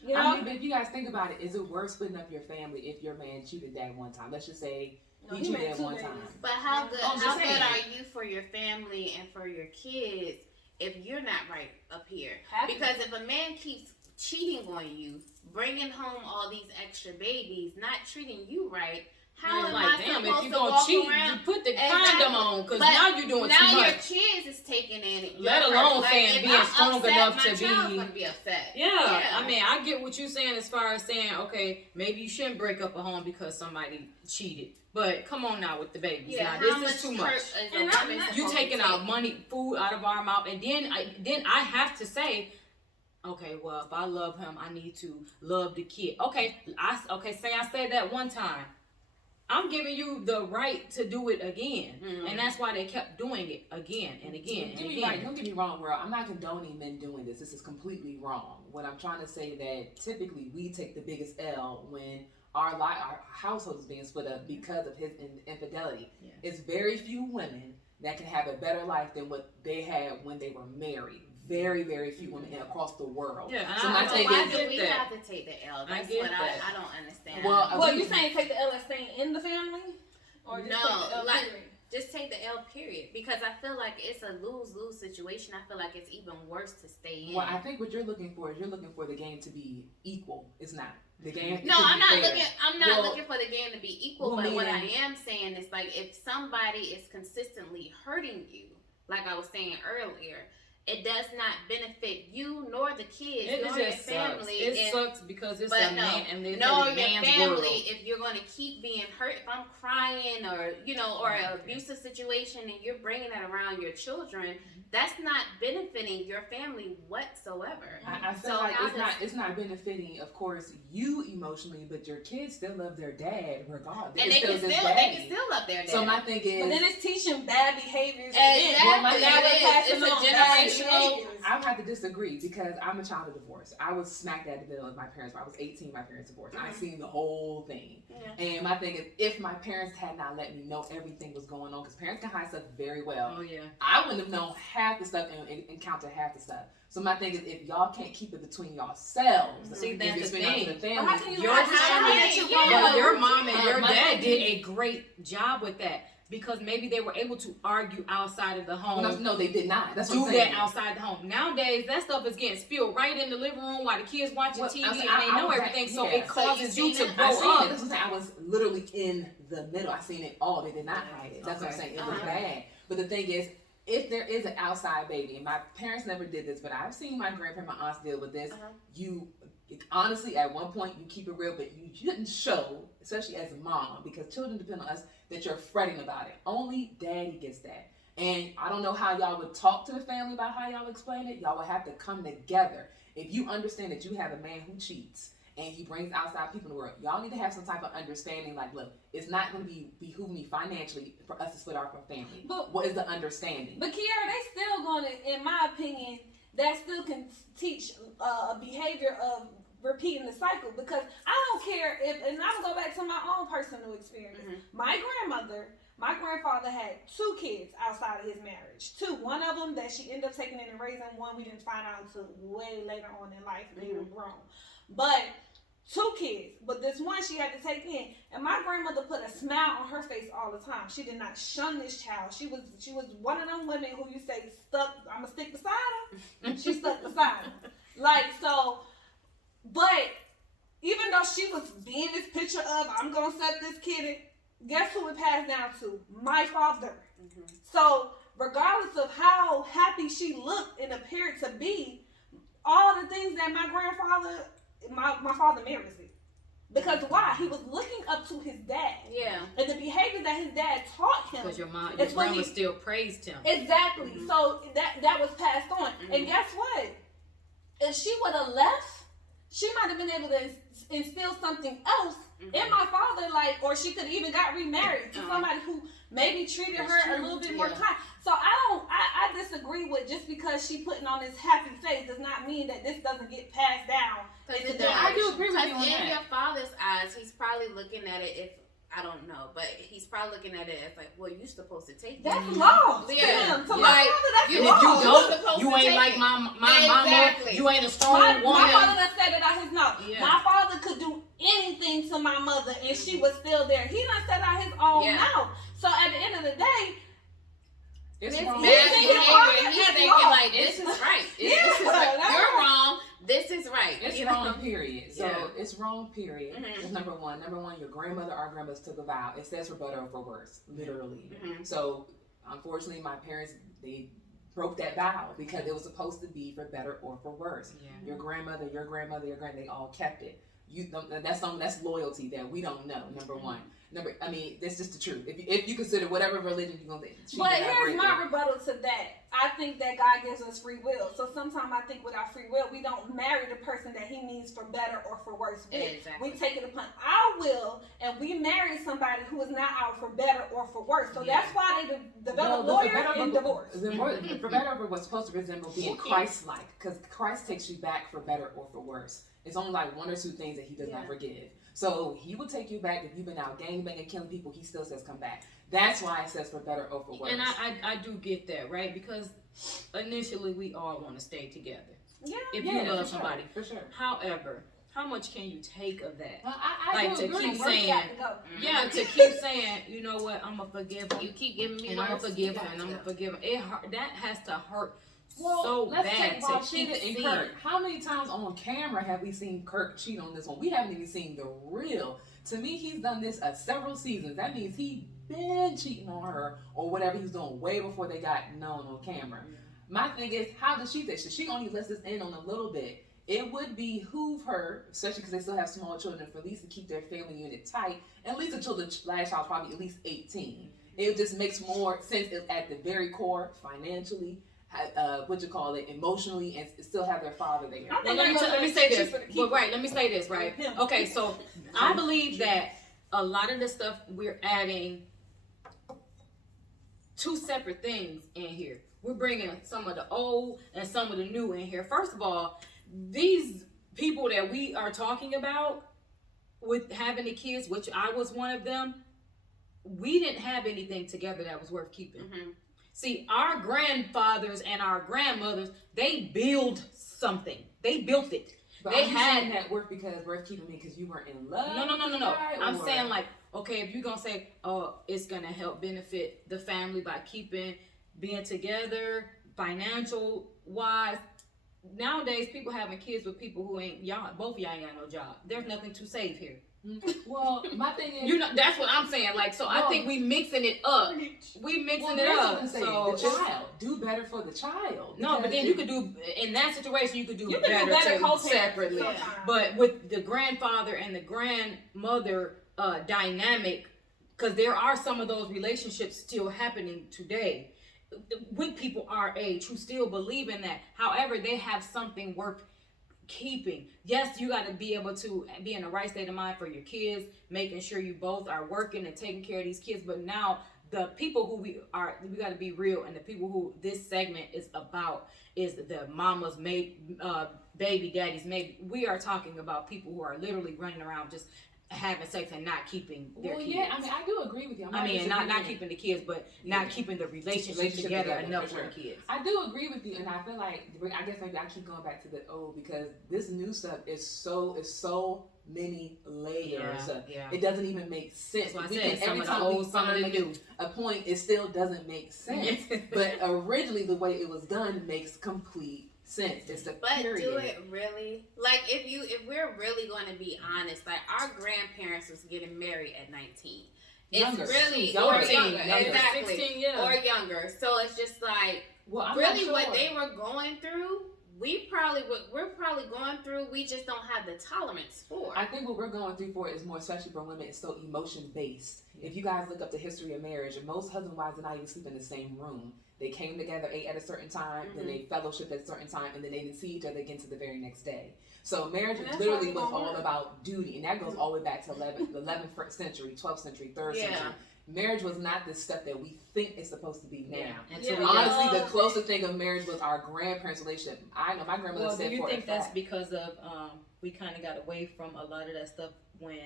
You know? I mean, but if you guys think about it, is it worth splitting up your family if your man cheated that one time? Let's just say he cheated that one time. But how good are you for your family and for your kids if you're not right up here? Because if a man keeps cheating on you, bringing home all these extra babies, not treating you right, how am I supposed if you're gonna cheat, you put the condom on, because now you're doing too much. Now your kids is taking in. Let alone saying being strong enough to be upset. Yeah, I mean, I get what you're saying as far as saying, okay, maybe you shouldn't break up a home because somebody cheated. But come on now with the babies. Yeah, now this is too much. You taking our money, food out of our mouth, and then I have to say, okay, well, if I love him, I need to love the kid. Okay, say I said that one time. I'm giving you the right to do it again. And that's why they kept doing it again and again and again. Don't get me wrong, world. I'm not condoning men doing this. This is completely wrong. What I'm trying to say that typically we take the biggest L when our household is being split up because of his infidelity. Yeah. It's very few women that can have a better life than what they had when they were married. Very, very few women across the world. Yeah, so why do we have to take the L? That's what I don't understand. Well, you saying take the L as staying in the family? Or just take the L period? Just take the L period, because I feel like it's a lose-lose situation. I feel like it's even worse to stay in. Well, I think what you're looking for is the game to be equal. It's not. The game. No, I'm not looking for the game to be equal. But what I am saying is, like, if somebody is consistently hurting you, like I was saying earlier, it does not benefit you nor the kids nor your family. It sucks because it's a man and it's your man's family. world. If you're going to keep being hurt, if I'm crying or an abusive situation and you're bringing that around your children, that's not benefiting your family whatsoever. I feel like it's not benefiting, of course, you emotionally, but your kids still love their dad regardless. And they can still love their dad. So my thing is, but then it's teaching bad behaviors. It's a generational. I would have to disagree because I'm a child of divorce. I was smack dab in the middle of my parents. When I was 18, my parents divorced. I seen the whole thing. Yeah. And my thing is, if my parents had not let me know everything was going on, because parents can hide stuff very well. Oh yeah. I wouldn't have known half the stuff and encountered half the stuff. So my thing is, if y'all can't keep it between yourselves, see, that's the thing. Your mom and your dad did a great job with that. Because maybe they were able to argue outside of the home. No, they did not. That's what I'm saying. saying. That outside the home. Nowadays, that stuff is getting spilled right in the living room while the kids watching TV and they know everything. So it causes you to grow up. That's what I'm saying. I was literally in the middle. I seen it all. They did not hide it. That's what I'm saying. It was bad. But the thing is, if there is an outside baby, and my parents never did this, but I've seen my grandparents, my aunts deal with this. You honestly, at one point, you keep it real, but you shouldn't show, especially as a mom, because children depend on us, that you're fretting about it. Only daddy gets that. And I don't know how y'all would talk to the family about how y'all explain it. Y'all would have to come together If you understand that you have a man who cheats and he brings outside people in the world, y'all need to have some type of understanding. Like, look, it's not going to behoove me financially for us to split our family. But what is the understanding? But Kiara, they still going to, in my opinion, that still can teach a behavior of repeating the cycle, because I don't care if, and I'm gonna go back to my own personal experience. My grandfather had 2 kids outside of his marriage. 2. One of them that she ended up taking in and raising. One we didn't find out until way later on in life. They were grown. But 2 kids. But this one she had to take in. And my grandmother put a smile on her face all the time. She did not shun this child. She was one of them women who you say I'm gonna stick beside her. She stuck beside him. Like, so, but even though she was being this picture of, I'm gonna set this kid in, guess who it passed down to? My father. So regardless of how happy she looked and appeared to be, all the things that my grandfather, my father marries it. Because why? He was looking up to his dad. Yeah. And the behavior that his dad taught him. Because your grandma still praised him. Exactly. So that was passed on. And guess what? If she would have left, she might have been able to instill something else in my father, like, or she could even got remarried to somebody who maybe treated her a little bit more kind. So I disagree with, just because she putting on this happy face does not mean that this doesn't get passed down. I do agree with you on that. In your father's eyes, he's probably looking at it, I don't know, but he's probably looking at it as like, well, you're supposed to take that. That's law. Yeah. To my father, that's And law. if you don't, you ain't like my mama. You ain't a strong woman. My father done said it out his mouth. Yeah. My father could do anything to my mother, and she was still there. He done said out his own mouth. So at the end of the day, it's this wrong. bad behavior, he's thinking like, this is right. This is right. that's You're wrong. This is right. It's wrong, period. So it's wrong, period. Mhm. That's number one. Number one, your grandmother, our grandmothers took a vow. It says for better or for worse, literally. So unfortunately, my parents, they broke that vow because it was supposed to be for better or for worse. Your grandmother, they all kept it. That's loyalty that we don't know. Number one. That's just the truth. If you consider whatever religion you're gonna. But here's my rebuttal to that. I think that God gives us free will. So sometimes I think with our free will, we don't marry the person that He means for better or for worse. Exactly. We take it upon our will, and we marry somebody who is not out for better or for worse. So that's why they develop lawyers and divorce. For better or for worse, supposed to resemble being Christ-like, because Christ takes you back for better or for worse. It's only like 1 or 2 things that He does not forgive. So He will take you back if you've been out gangbanging, killing people. He still says come back. That's why it says for better or for worse. And I do get that, right? Because initially we all want to stay together. Yeah. If you love somebody. For sure. However, how much can you take of that? I like do to agree. keep Work saying, got to go. to keep saying, you know what, I'm gonna forgive him. You keep giving me and I'm gonna words. forgive him, and I'm gonna forgive him. That has to hurt Well, so let's bad take to Bob keep Shannon and seeing. Kirk. How many times on camera have we seen Kirk cheat on this one? We haven't even seen the real. To me, he's done this several seasons. That means he been cheating on her or whatever he's doing way before they got known on camera. My thing is, how does she think? She only lets this in on a little bit. It would behoove her, especially because they still have small children, for at least to keep their family unit tight. And at least until the last child's probably at least 18. It just makes more sense at the very core, financially, emotionally, and still have their father there. Well, let me say this. Well, right, let me say this, right? Okay, so I believe that a lot of the stuff we're adding 2 separate things in here. We're bringing some of the old and some of the new in here. First of all, these people that we are talking about with having the kids, which I was one of them, we didn't have anything together that was worth keeping. See, our grandfathers and our grandmothers, they build something. They built it. But they had that worth keeping me because you weren't in love. No. I'm saying like, okay, if you're gonna say, oh, it's gonna help benefit the family by being together, financial wise. Nowadays, people having kids with people who both of y'all ain't got no job. There's nothing to save here. Well, my thing is, that's what I'm saying. Like, so I think we mixing it up. We mixing it up. So the child, do better for the child. No, but then you could do in that situation. You could do better separately. Sometimes. But with the grandfather and the grandmother dynamic, because there are some of those relationships still happening today with people our age who still believe in that. However, they have something worth keeping. Yes, you got to be able to be in the right state of mind for your kids, making sure you both are working and taking care of these kids. But now the people who we got to be real, and the people who this segment is about is the mamas, baby daddies. Maybe we are talking about people who are literally running around just having sex and not keeping their kids. Yeah, I mean, I do agree with you. Not keeping the kids, but not keeping the relationship together enough for the kids. I do agree with you, and I feel like, I guess maybe I keep going back to the old, because this new stuff is so many layers. Yeah. It doesn't even make sense. That's what I said. Some of the old, some of the new. A point, it still doesn't make sense. But originally, the way it was done makes complete sense. It's But do it really? Like, if we're really going to be honest, like, our grandparents was getting married at 19. Younger. It's really Younger. younger. Exactly. 16, yeah. Or younger. So it's just like, I'm really not sure. what they were going through, we're probably going through, we just don't have the tolerance for. I think what we're going through for is more, especially for women, it's so emotion based. If you guys look up the history of marriage, most husband and wives do not even sleep in the same room. They came together, ate at a certain time, then they fellowshiped at a certain time, and then they didn't see each other again to the very next day. So marriage literally was all about duty, and that goes all the way back to the 11th century, 12th century, 3rd century. Marriage was not the stuff that we think it's supposed to be now. Honestly, the closest thing of marriage was our grandparents' relationship. I know my grandmother said, do you think that's because of we kind of got away from a lot of that stuff when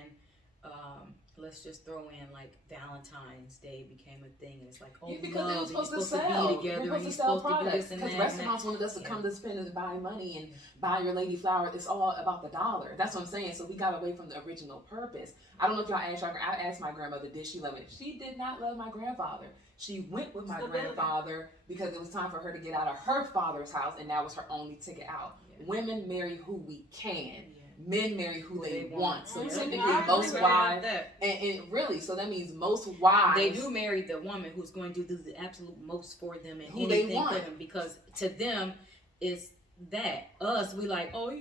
let's just throw in like Valentine's Day became a thing, and it's like, oh, because it was supposed to sell, be together, you're and you're sell supposed products. to do this and because that. restaurants wanted us to come to spend and buy money and buy your lady flower. It's all about the dollar. That's what I'm saying. So we got away from the original purpose. I don't know if y'all asked I asked my grandmother, did she love it? She did not love my grandfather. She went with my grandfather because it was time for her to get out of her father's house, and that was her only ticket out. Women marry who we can. Men marry who they want. So typically, most wives, and really, so that means most wives, they do marry the woman who's going to do the absolute most for them and who anything they want for them, because to them it's that. Us, we like, oh,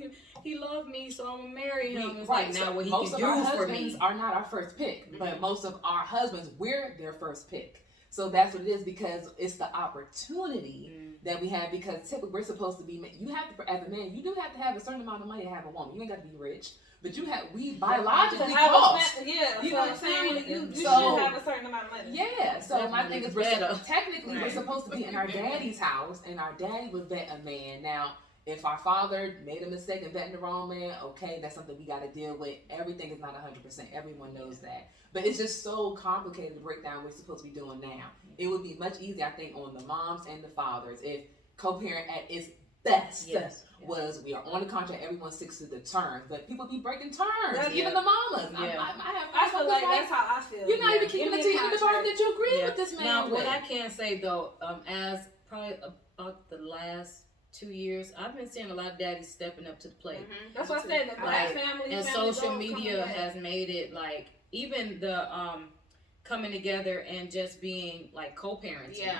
he loved me, so I'm gonna marry him. It's like, now what he can do for me are not our first pick, but most of our husbands, we're their first pick. So that's what it is, because it's the opportunity that we have, because typically we're supposed to be, you have to, as a man, you do have to have a certain amount of money to have a woman. You ain't got to be rich, but we biologically cost. You know what I'm saying? You should have a certain amount of money. Yeah, so my thing is, technically we're supposed to be in our daddy's house, and our daddy would vet a man. Now, if our father made a mistake and vetting the wrong man, okay, that's something we got to deal with. Everything is not 100%. Everyone knows that. But it's just so complicated to break down what we're supposed to be doing now. It would be much easier, I think, on the moms and the fathers if co-parent at its best was we are on the contract, everyone sticks to the terms. But people be breaking terms, even the mamas. I feel like that's how I feel. You're not even keeping it to the terms that you agree with this man. Now, what I can say though, as probably about the last 2 years, I've been seeing a lot of daddies stepping up to the plate. That's what I said. The black family and social media has made it like even the coming together and just being like co-parenting.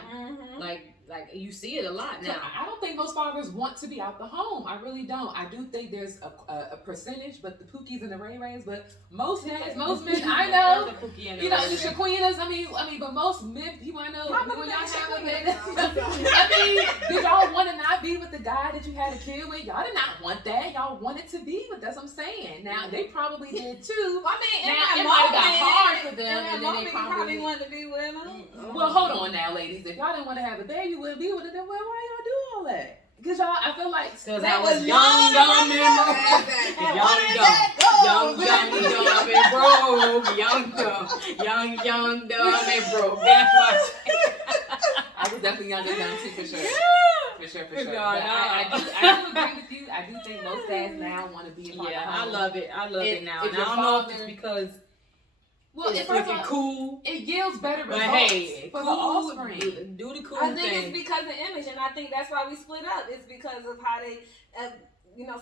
Like you see it a lot now. I don't think most fathers want to be out the home. I really don't. I do think there's a percentage, but the Pookies and the Ray Rays, but most men, I know, you know, the Shaquinas. I mean, but most men, people I know, when y'all have with it, I mean, did y'all want to not be with the guy that you had a kid with? Y'all did not want that. Y'all wanted to be with. That's what I'm saying. Now they probably did too. I mean, now it might have got hard for them, and then they probably wanted to be with him. Well, hold on now, ladies. If y'all didn't want to have a baby, wouldn't be with it, then why y'all do all that? Because y'all, I feel like that was young, dumb, and broke. Young, dumb, and broke. That's why I was definitely young and dumb too, for sure. For sure. But I do agree with you. I do think most dads now want to be a part of the home. I love it now. And I don't know if it's because it's looking cool. It yields better results. But hey, for cool, the offspring. Do the cool thing. I think thing. it's because of image, and I think that's why we split up. It's because of how they,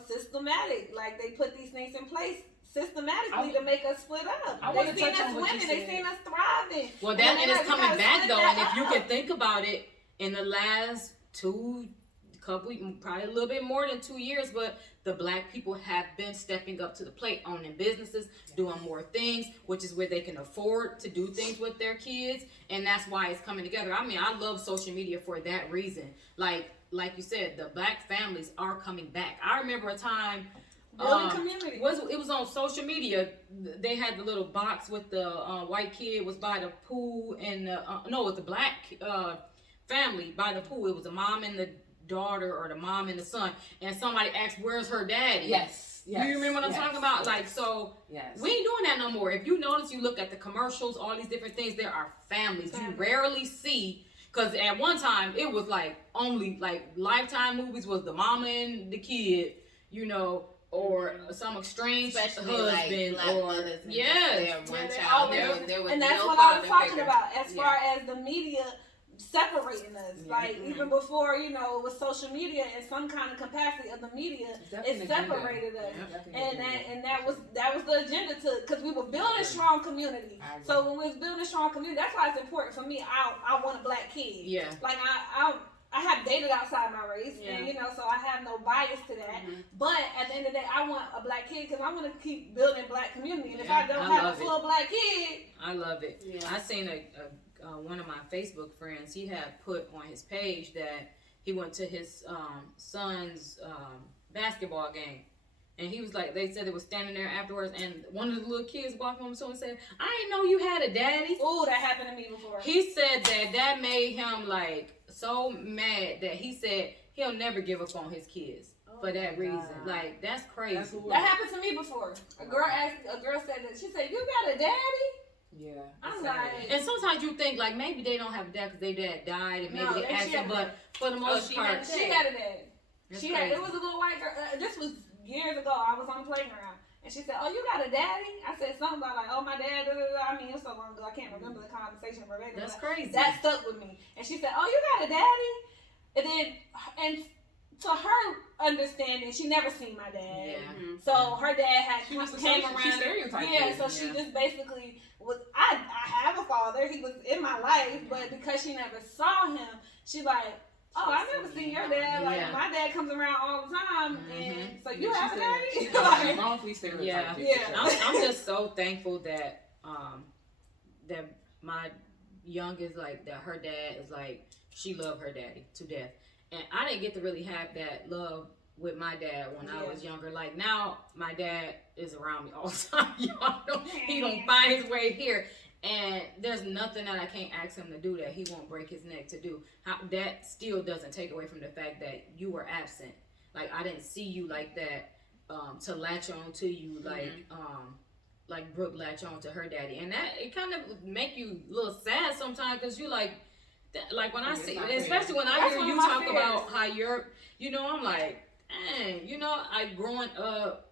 systematic. Like they put these things in place systematically to make us split up. They seen us winning. They seen us thriving. Well, that and it's coming back though. And if you can think about it, in the last probably a little bit more than 2 years, but the black people have been stepping up to the plate, owning businesses, doing more things, which is where they can afford to do things with their kids, and that's why it's coming together. I mean, I love social media for that reason. Like, like you said, the black families are coming back. I remember a time. Building community. It was on social media. They had the little box with the white kid was by the pool, and no, it was the black family by the pool. It was the mom and the daughter, or the mom and the son, and somebody asked, "Where's her daddy?" Yes. You remember what I'm talking about? Yes. Like, so Yes. we ain't doing that no more. If you notice, you look at the commercials, all these different things. There are families you rarely see. Because at one time it was like only like Lifetime movies was the mama and the kid, you know, or some estranged Especially husband, like or mothers and yes, just their one Yeah, child. they There was and that's no what I was father talking figure. about as Yeah. far as the media separating us. Yeah. Like even before, you know, with social media and some kind of capacity of the media, it separated us. And that was the agenda because we were building strong community. So when we was building strong community, that's why it's important for me. I want a black kid. yeah, Like I have dated outside my race, and you know, so I have no bias to that. But at the end of the day, I want a black kid because I want to keep building black community. And if I don't have a full black kid, I love it. Yeah. I seen one of my Facebook friends. He had put on his page that he went to his son's basketball game. And he was like, they said they was standing there afterwards, and one of the little kids walked home to him and said, "I didn't know you had a daddy." ooh, that happened to me before. He said that made him like so mad that he said he'll never give up on his kids for that reason. Like, that's crazy. That happened to me before. A girl said that. She said, "You got a daddy?" Yeah. I'm like, And sometimes you think like maybe they don't have a dad because their dad died, and maybe No, they and asked she him, had but for the most part, she had a dad. that's She had. crazy. It was a little white girl. This was years ago. I was on the playground, and she said, "Oh, you got a daddy?" I said something about like, "Oh, my dad." Da, da, da. I mean, it was so long ago. I can't remember the conversation verbatim. That's but crazy. That stuck with me. And she said, "Oh, you got a daddy?" And to her understanding, she never seen my dad. Yeah. So her dad had She was came around. She stereotyped Yeah, it. so she just basically was. I have a father. He was in my life, but because she never saw him, she like, "Oh, I never seen your dad. Like Yeah. my dad comes around all the time, and so you have a She daddy." said wrongfully stereotyped Yeah. it. Yeah. I'm just so thankful that that my youngest, like, that her dad is like, she loved her daddy to death, and I didn't get to really have that love with my dad when I was younger. Like, now my dad is around me all the time. Y'all know he gonna find his way here, and there's nothing that I can't ask him to do that he won't break his neck to do. That still doesn't take away from the fact that you were absent. Like, I didn't see you like that to latch on to you like Brooke latch on to her daddy, and that it kind of make you a little sad sometimes because you like when I see, especially when I hear you talk about how you're, you know, I'm like, dang, you know, growing up.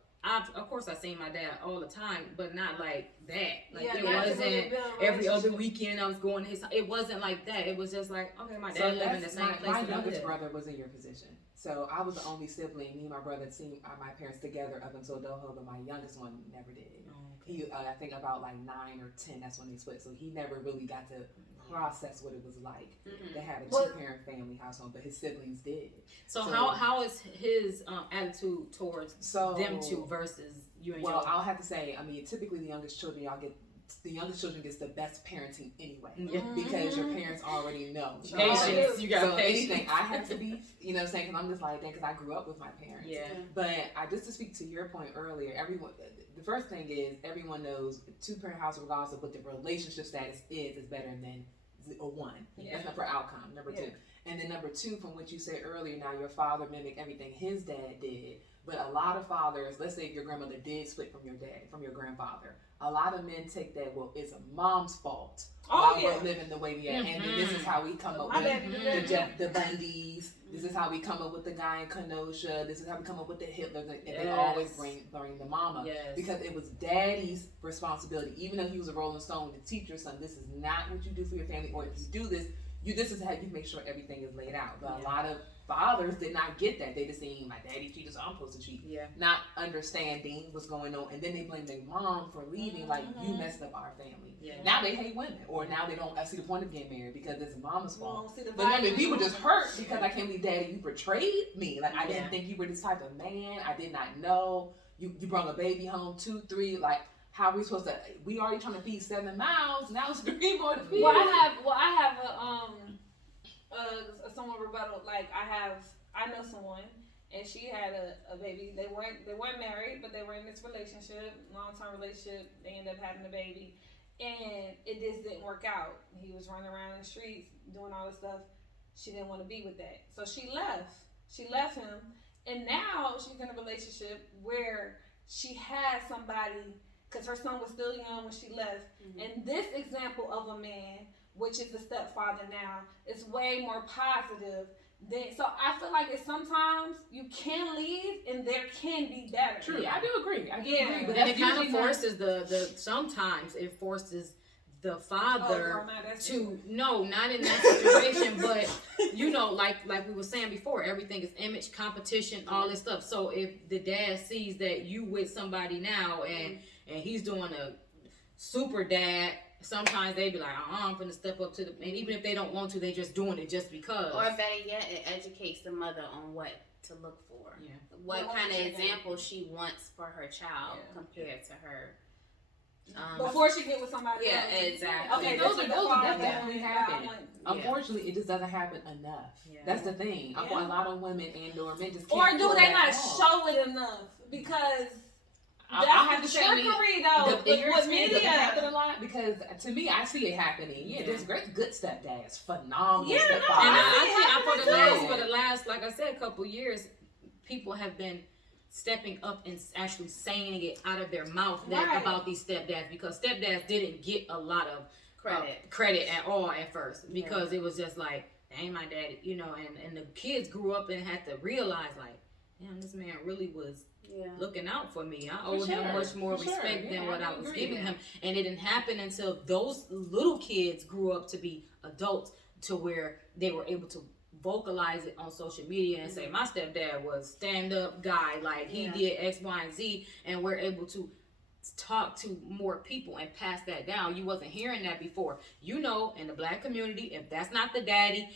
Of course, I seen my dad all the time, but not like that. Like, it wasn't every other weekend I was going to his. It wasn't like that. It was just like, okay, my dad lived in the same place. My as I youngest did. brother was in your position. So I was the only sibling. Me and my brother seen my parents together up until adulthood, but my youngest one never did. He, I think about like 9 or 10, that's when they split. So he never really got to process what it was like to have a two-parent family household, but his siblings did. So how is his attitude towards them two versus you and Well, your? I'll have to say, I mean, typically the youngest children gets the best parenting anyway, because your parents already know. Patience, you got so patience. anything I have to be, you know, saying, because I'm just like that, because I grew up with my parents. Yeah. But just to speak to your point earlier, the first thing is everyone knows two-parent house, regardless of what the relationship status is better than a one. That's not for outcome. Number two. And then number two, from what you said earlier, now your father mimicked everything his dad did. But a lot of fathers, let's say if your grandmother did split from your dad, from your grandfather, a lot of men take that, well, it's a mom's fault. We're living the way we are. And then this is how we come up with the Bundys. This is how we come up with the guy in Kenosha. This is how we come up with the Hitlers. And they always bring the mama. Yes. Because it was daddy's responsibility, even though he was a Rolling Stone, to teach your son, this is not what you do for your family. Or if you do this, this is how you make sure everything is laid out. But a lot of fathers did not get that. They just seen my daddy cheated, so I'm supposed to cheat. Yeah. Not understanding what's going on. And then they blame their mom for leaving, like, you messed up our family. Yeah. Now they hate women. Or now they don't see the point of getting married because it's mama's fault. But But remember, we were just hurt because I can't believe, Daddy, you betrayed me. Like, I didn't think you were this type of man. I did not know. You brought a baby home, 2, 3, like, how are we supposed to, we already trying to feed 7 mouths, now it's 3 more to feed. Well, I have someone rebuttal. Like I know someone, and she had a baby. They weren't married, but they were in this relationship, long-term relationship. They ended up having a baby, and it just didn't work out. He was running around in the streets doing all this stuff. She didn't want to be with that, so she left. She left him, and now she's in a relationship where she had somebody, because her son was still young when she left. And this example of a man, which is the stepfather now, is way more positive than. So I feel like it's sometimes you can leave and there can be better. True, I do agree. I do agree. But And it kind of forces sometimes it forces the father to not in that situation, but like we were saying before, everything is image, competition, all this stuff. So if the dad sees that you with somebody now and he's doing a super dad, sometimes they be like, I'm gonna step up to the, and even if they don't want to, they just doing it just because. Or better yet, it educates the mother on what to look for. Yeah. What kind of example she wants for her child compared to her. Before she get with somebody else. Yeah, exactly. Okay, those definitely happen. Unfortunately, it just doesn't happen enough. Yeah. That's the thing. A lot of women and/or men just can't. Or do they not show it enough? Because I have to say, trickery though. With media, happen a lot because to me, I see it happening. Yeah, there's good stepdads, phenomenal stepfathers. And I think for the last, like I said, couple years, people have been stepping up and actually saying it out of their mouth about these stepdads, because stepdads didn't get a lot of credit at all at first, because it was just like, that ain't my daddy, and the kids grew up and had to realize like, damn, this man really was looking out for me. I owe him much more respect than what I was giving him. And it didn't happen until those little kids grew up to be adults, to where they were able to vocalize it on social media and say, my stepdad was stand-up guy, like he did X, Y, and Z, and we're able to talk to more people and pass that down. You wasn't hearing that before. In the black community, if that's not the daddy,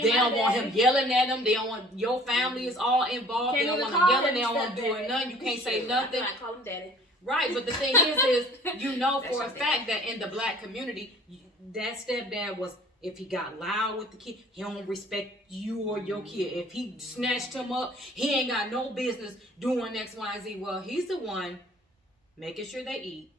they don't want him yelling at them. They don't want, your family is all involved. They don't want him yelling. They don't want doing nothing. You can't say nothing. I call him daddy. Right, but the thing is for a fact that in the black community, that stepdad was, if he got loud with the kid, he don't respect you or your kid. If he snatched him up, he ain't got no business doing X, Y, and Z. Well, he's the one making sure they eat,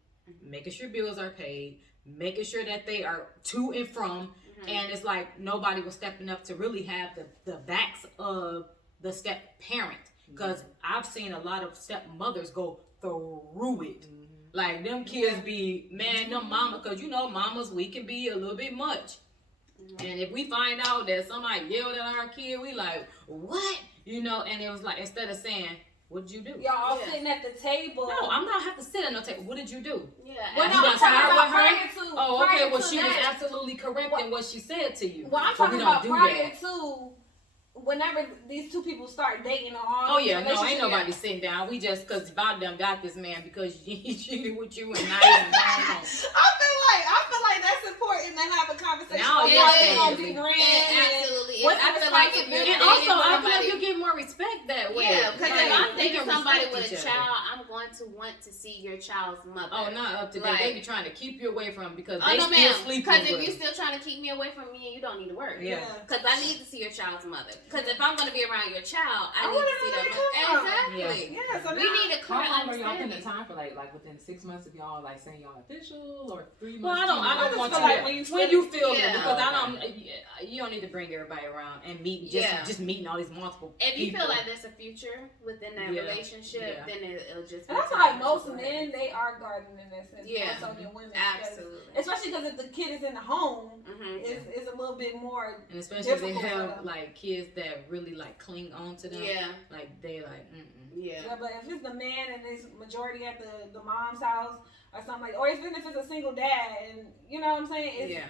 making sure bills are paid, making sure that they are to and from. And it's like nobody was stepping up to really have the backs of the step parent. Because I've seen a lot of stepmothers go through it. Like them kids be, man, them mama, because mamas, we can be a little bit much. And if we find out that somebody yelled at our kid, we like, what? And it was like, instead of saying, what did you do? Y'all all sitting at the table. No, I'm not have to sit at no table. What did you do? Yeah. Well, no, I'm talking about prior to. Oh, okay. Well, she was absolutely correct in what she said to you. Well, I'm talking about prior to. Whenever these two people start dating or all. Oh yeah, no, ain't nobody sitting down. We just, because Bob them got this man because he cheated with you and not even going home. I feel like that's important to have a conversation. Now, absolutely. I feel like if you're and also I feel like you get more respect that way. Yeah, because if I'm dating somebody with a child, I'm going to want to see your child's mother. Oh, not up to date. They be trying to keep you away from, because they still sleep. Because if you're still trying to keep me away from me, you don't need to worry. Yeah. Because I need to see your child's mother. Because if I'm going to be around your child, I need to see them. Exactly. Yeah. So we need a clear how long are y'all understanding. in the time for like within 6 months of y'all like saying y'all official, or 3 months? Well, I don't want to. Like when you feel it, because you don't need to bring everybody around and meet just meeting all these multiple. If you people. feel like there's a future within that relationship, then it'll just. And I feel like most men, they are guarding in that sense. Yeah. So than women. Absolutely. Especially because if the kid is in the home, it's a little bit more. And especially if they have like kids that really like cling on to them. Yeah. Like they like. Yeah, but if it's the man and it's majority at the mom's house or something like, or even if it's a single dad, and you know what I'm saying,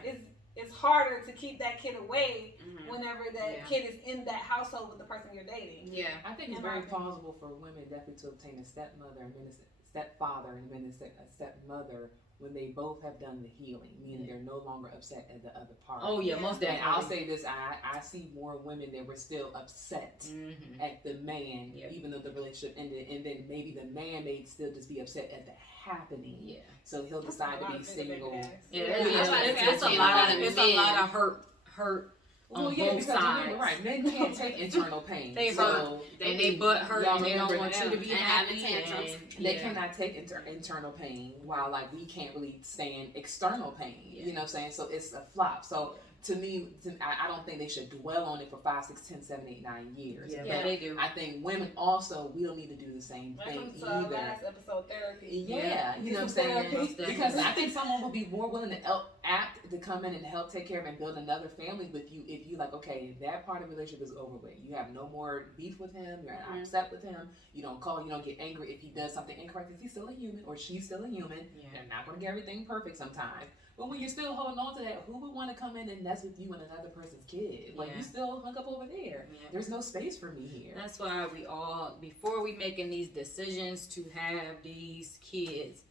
it's harder to keep that kid away whenever that kid is in that household with the person you're dating. Yeah, I think it's very plausible for women definitely to obtain a stepmother and then a stepfather and then a stepmother when they both have done the healing, meaning they're no longer upset at the other party. Oh yeah, most definitely. And I'll say this: I see more women that were still upset at the man, even though the relationship ended, and then maybe the man may still just be upset at the happening. Yeah. So he'll decide to be single. Yeah, it's a lot of hurt on yeah, both sides. Remember, right, men can't take internal pain. They so and they butt hurt and they don't want you to be and happy. having tantrums. They cannot take internal pain, while like we can't really stand external pain. You know what I'm saying? So it's a flop. So to me, I don't think they should dwell on it for 5, 6, 10, 7, 8, 9 years. Yeah, but they do. I think women also, we don't need to do the same thing either. Last episode, therapy. Yeah, you know what I'm saying? Because I think someone will be more willing to act to come in and help take care of and build another family with you if you like, okay, that part of the relationship is over with. You have no more beef with him, you're not upset with him, you don't call, you don't get angry if he does something incorrect, because he's still a human or she's still a human. They're not going to get everything perfect sometimes. But when you're still holding on to that, who would want to come in and mess with you and another person's kid? Like, you still hung up over there. There's no space for me here. That's why we all, before we making these decisions to have these kids,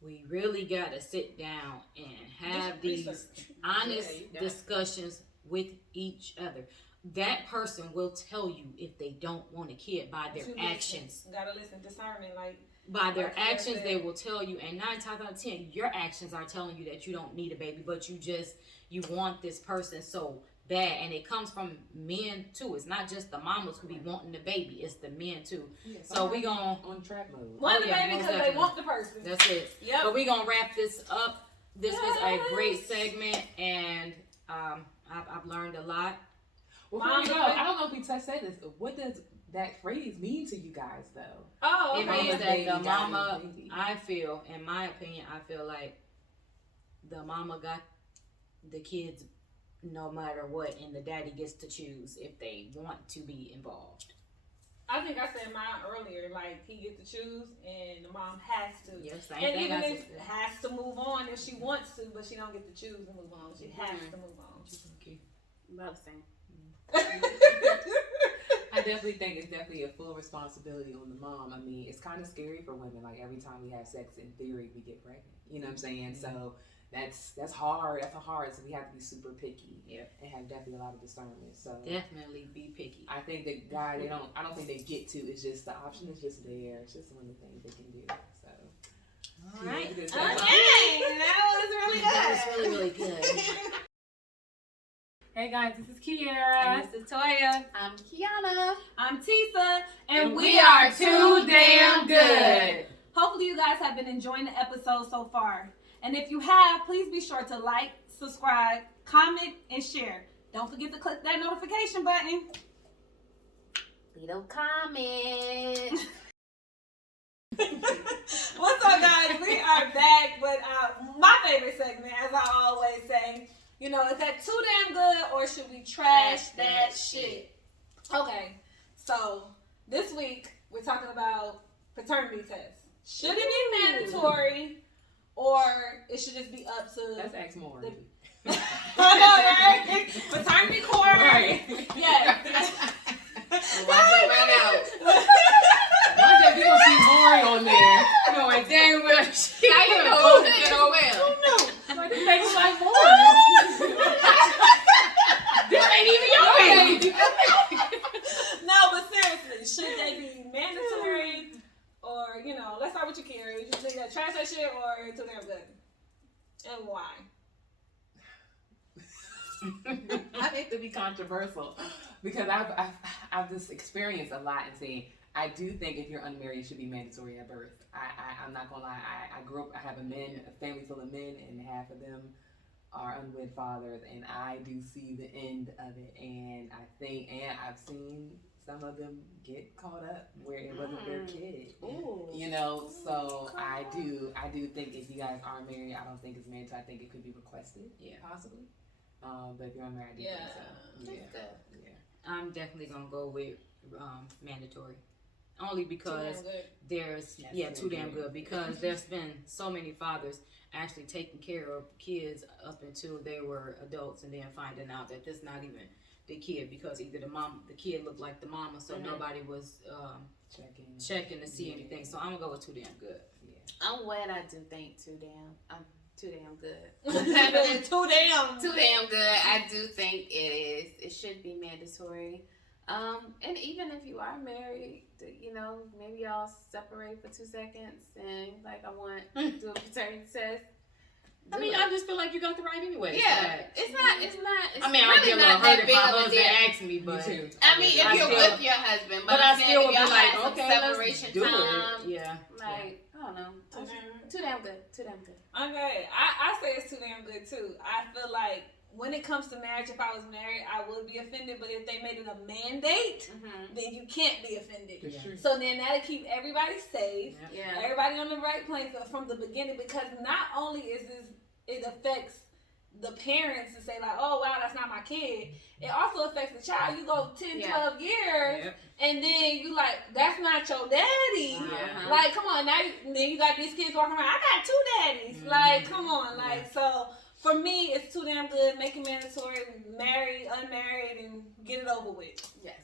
we really got to sit down and have these honest discussions with each other. That person will tell you if they don't want a kid by their actions. Gotta listen, discernment, like. By their actions, they will tell you, and 9 times out of 10, your actions are telling you that you don't need a baby, but you want this person so bad, and it comes from men too. It's not just the mamas who be wanting the baby; it's the men too. Yeah, so we gonna on trap mode. Want the baby because they want the person. That's it. Yep. But we gonna wrap this up. This was a great segment, and I've learned a lot. Well, before we go, I don't know if we said this. What does that phrase mean to you guys, though? Oh, it means that the mama, I feel, in my opinion, I feel like the mama got the kids no matter what, and the daddy gets to choose if they want to be involved. I think I said mine earlier, like he gets to choose and the mom has to. Yes, same and thing even I if said. has to move on if she wants to, but she don't get to choose to move on. She has to move on. About the same. I definitely think it's definitely a full responsibility on the mom. I mean, it's kind of scary for women. Like every time we have sex, in theory, we get pregnant. You know what I'm saying? So that's hard. That's hard. So we have to be super picky. And have definitely a lot of discernment. So definitely be picky. I think that I don't think they get to. It's just the option is just there. It's just one of the things they can do. So. All right. Okay. That was really good. That was really, really good. Hey guys, this is Kiara. And this is Toya. I'm Kiana. I'm Tisa, and we are Too Damn Good. Hopefully you guys have been enjoying the episode so far. And if you have, please be sure to like, subscribe, comment, and share. Don't forget to click that notification button. Leave a comment. What's up, guys? We are back with my favorite segment, as I always say. You know, is that too damn good or should we trash that shit? Okay, so this week we're talking about paternity tests. Should it be mandatory or it should just be up to... Let's ask more. I know, right? Paternity court. Right. Yes. Watch it run out. One day we gonna see Maury on there. Knowing dang well she How you know who's good or well? Like this makes like Maury. This ain't even your baby. No, but seriously, should they be mandatory or, you know, let's start with you, Carrie. You think that trash that shit or too damn good? And why? I think to be controversial because I've just experienced a lot and seen. I do think if you're unmarried, it should be mandatory at birth. I'm not gonna lie. I grew up. I have a family full of men, and half of them are unwed fathers, and I do see the end of it. And I think, and I've seen some of them get caught up where it wasn't their kid. Ooh. You know, so I do think if you guys are married, I don't think it's mandatory. I think it could be requested, possibly. But if you're unmarried, I do think so. Yeah. I'm definitely gonna go with mandatory. Only because there's too damn good because there's been so many fathers actually taking care of kids up until they were adults and then finding out that that's not even the kid because either the kid looked like the mama, so nobody was checking to see anything. So I'm gonna go with too damn good. I'm wed. I do think too damn good. Too damn good. I do think it is. It should be mandatory. And even if you are married, you know, maybe y'all separate for 2 seconds and like I want to do a paternity test. I mean, I just feel like you got the right anyway. Yeah, it's not. It's I mean, I would really get a little not hurt that if big my of a husband deal. asked me, but I mean, if I you're still- with your husband, but I still would be y'all like, had some okay, let's separation do time. it. Yeah. Like, I don't know. Too damn good. Too damn good. Okay, I say it's too damn good too. I feel like when it comes to marriage, if I was married, I would be offended. But if they made it a mandate, then you can't be offended. Yeah. So then that'll keep everybody safe, Yeah. everybody on the right playing field from the beginning. Because not only is this, it affects the parents to say like, oh wow, that's not my kid. It also affects the child. You go 10, 12 years, and then you like, that's not your daddy. Like, come on, now then you got these kids walking around. I got 2 daddies. Like, come on, like so. For me, it's too damn good. Make it mandatory. Married, unmarried, and get it over with. Yes.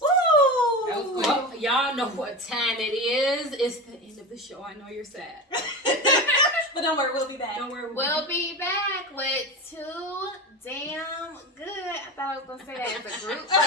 Woo! That was Well, y'all know what time it is. It's the end of the show. I know you're sad. But don't worry, we'll be back. Don't worry. We'll be back with Too Damn Good. I thought I was gonna say that as a group, but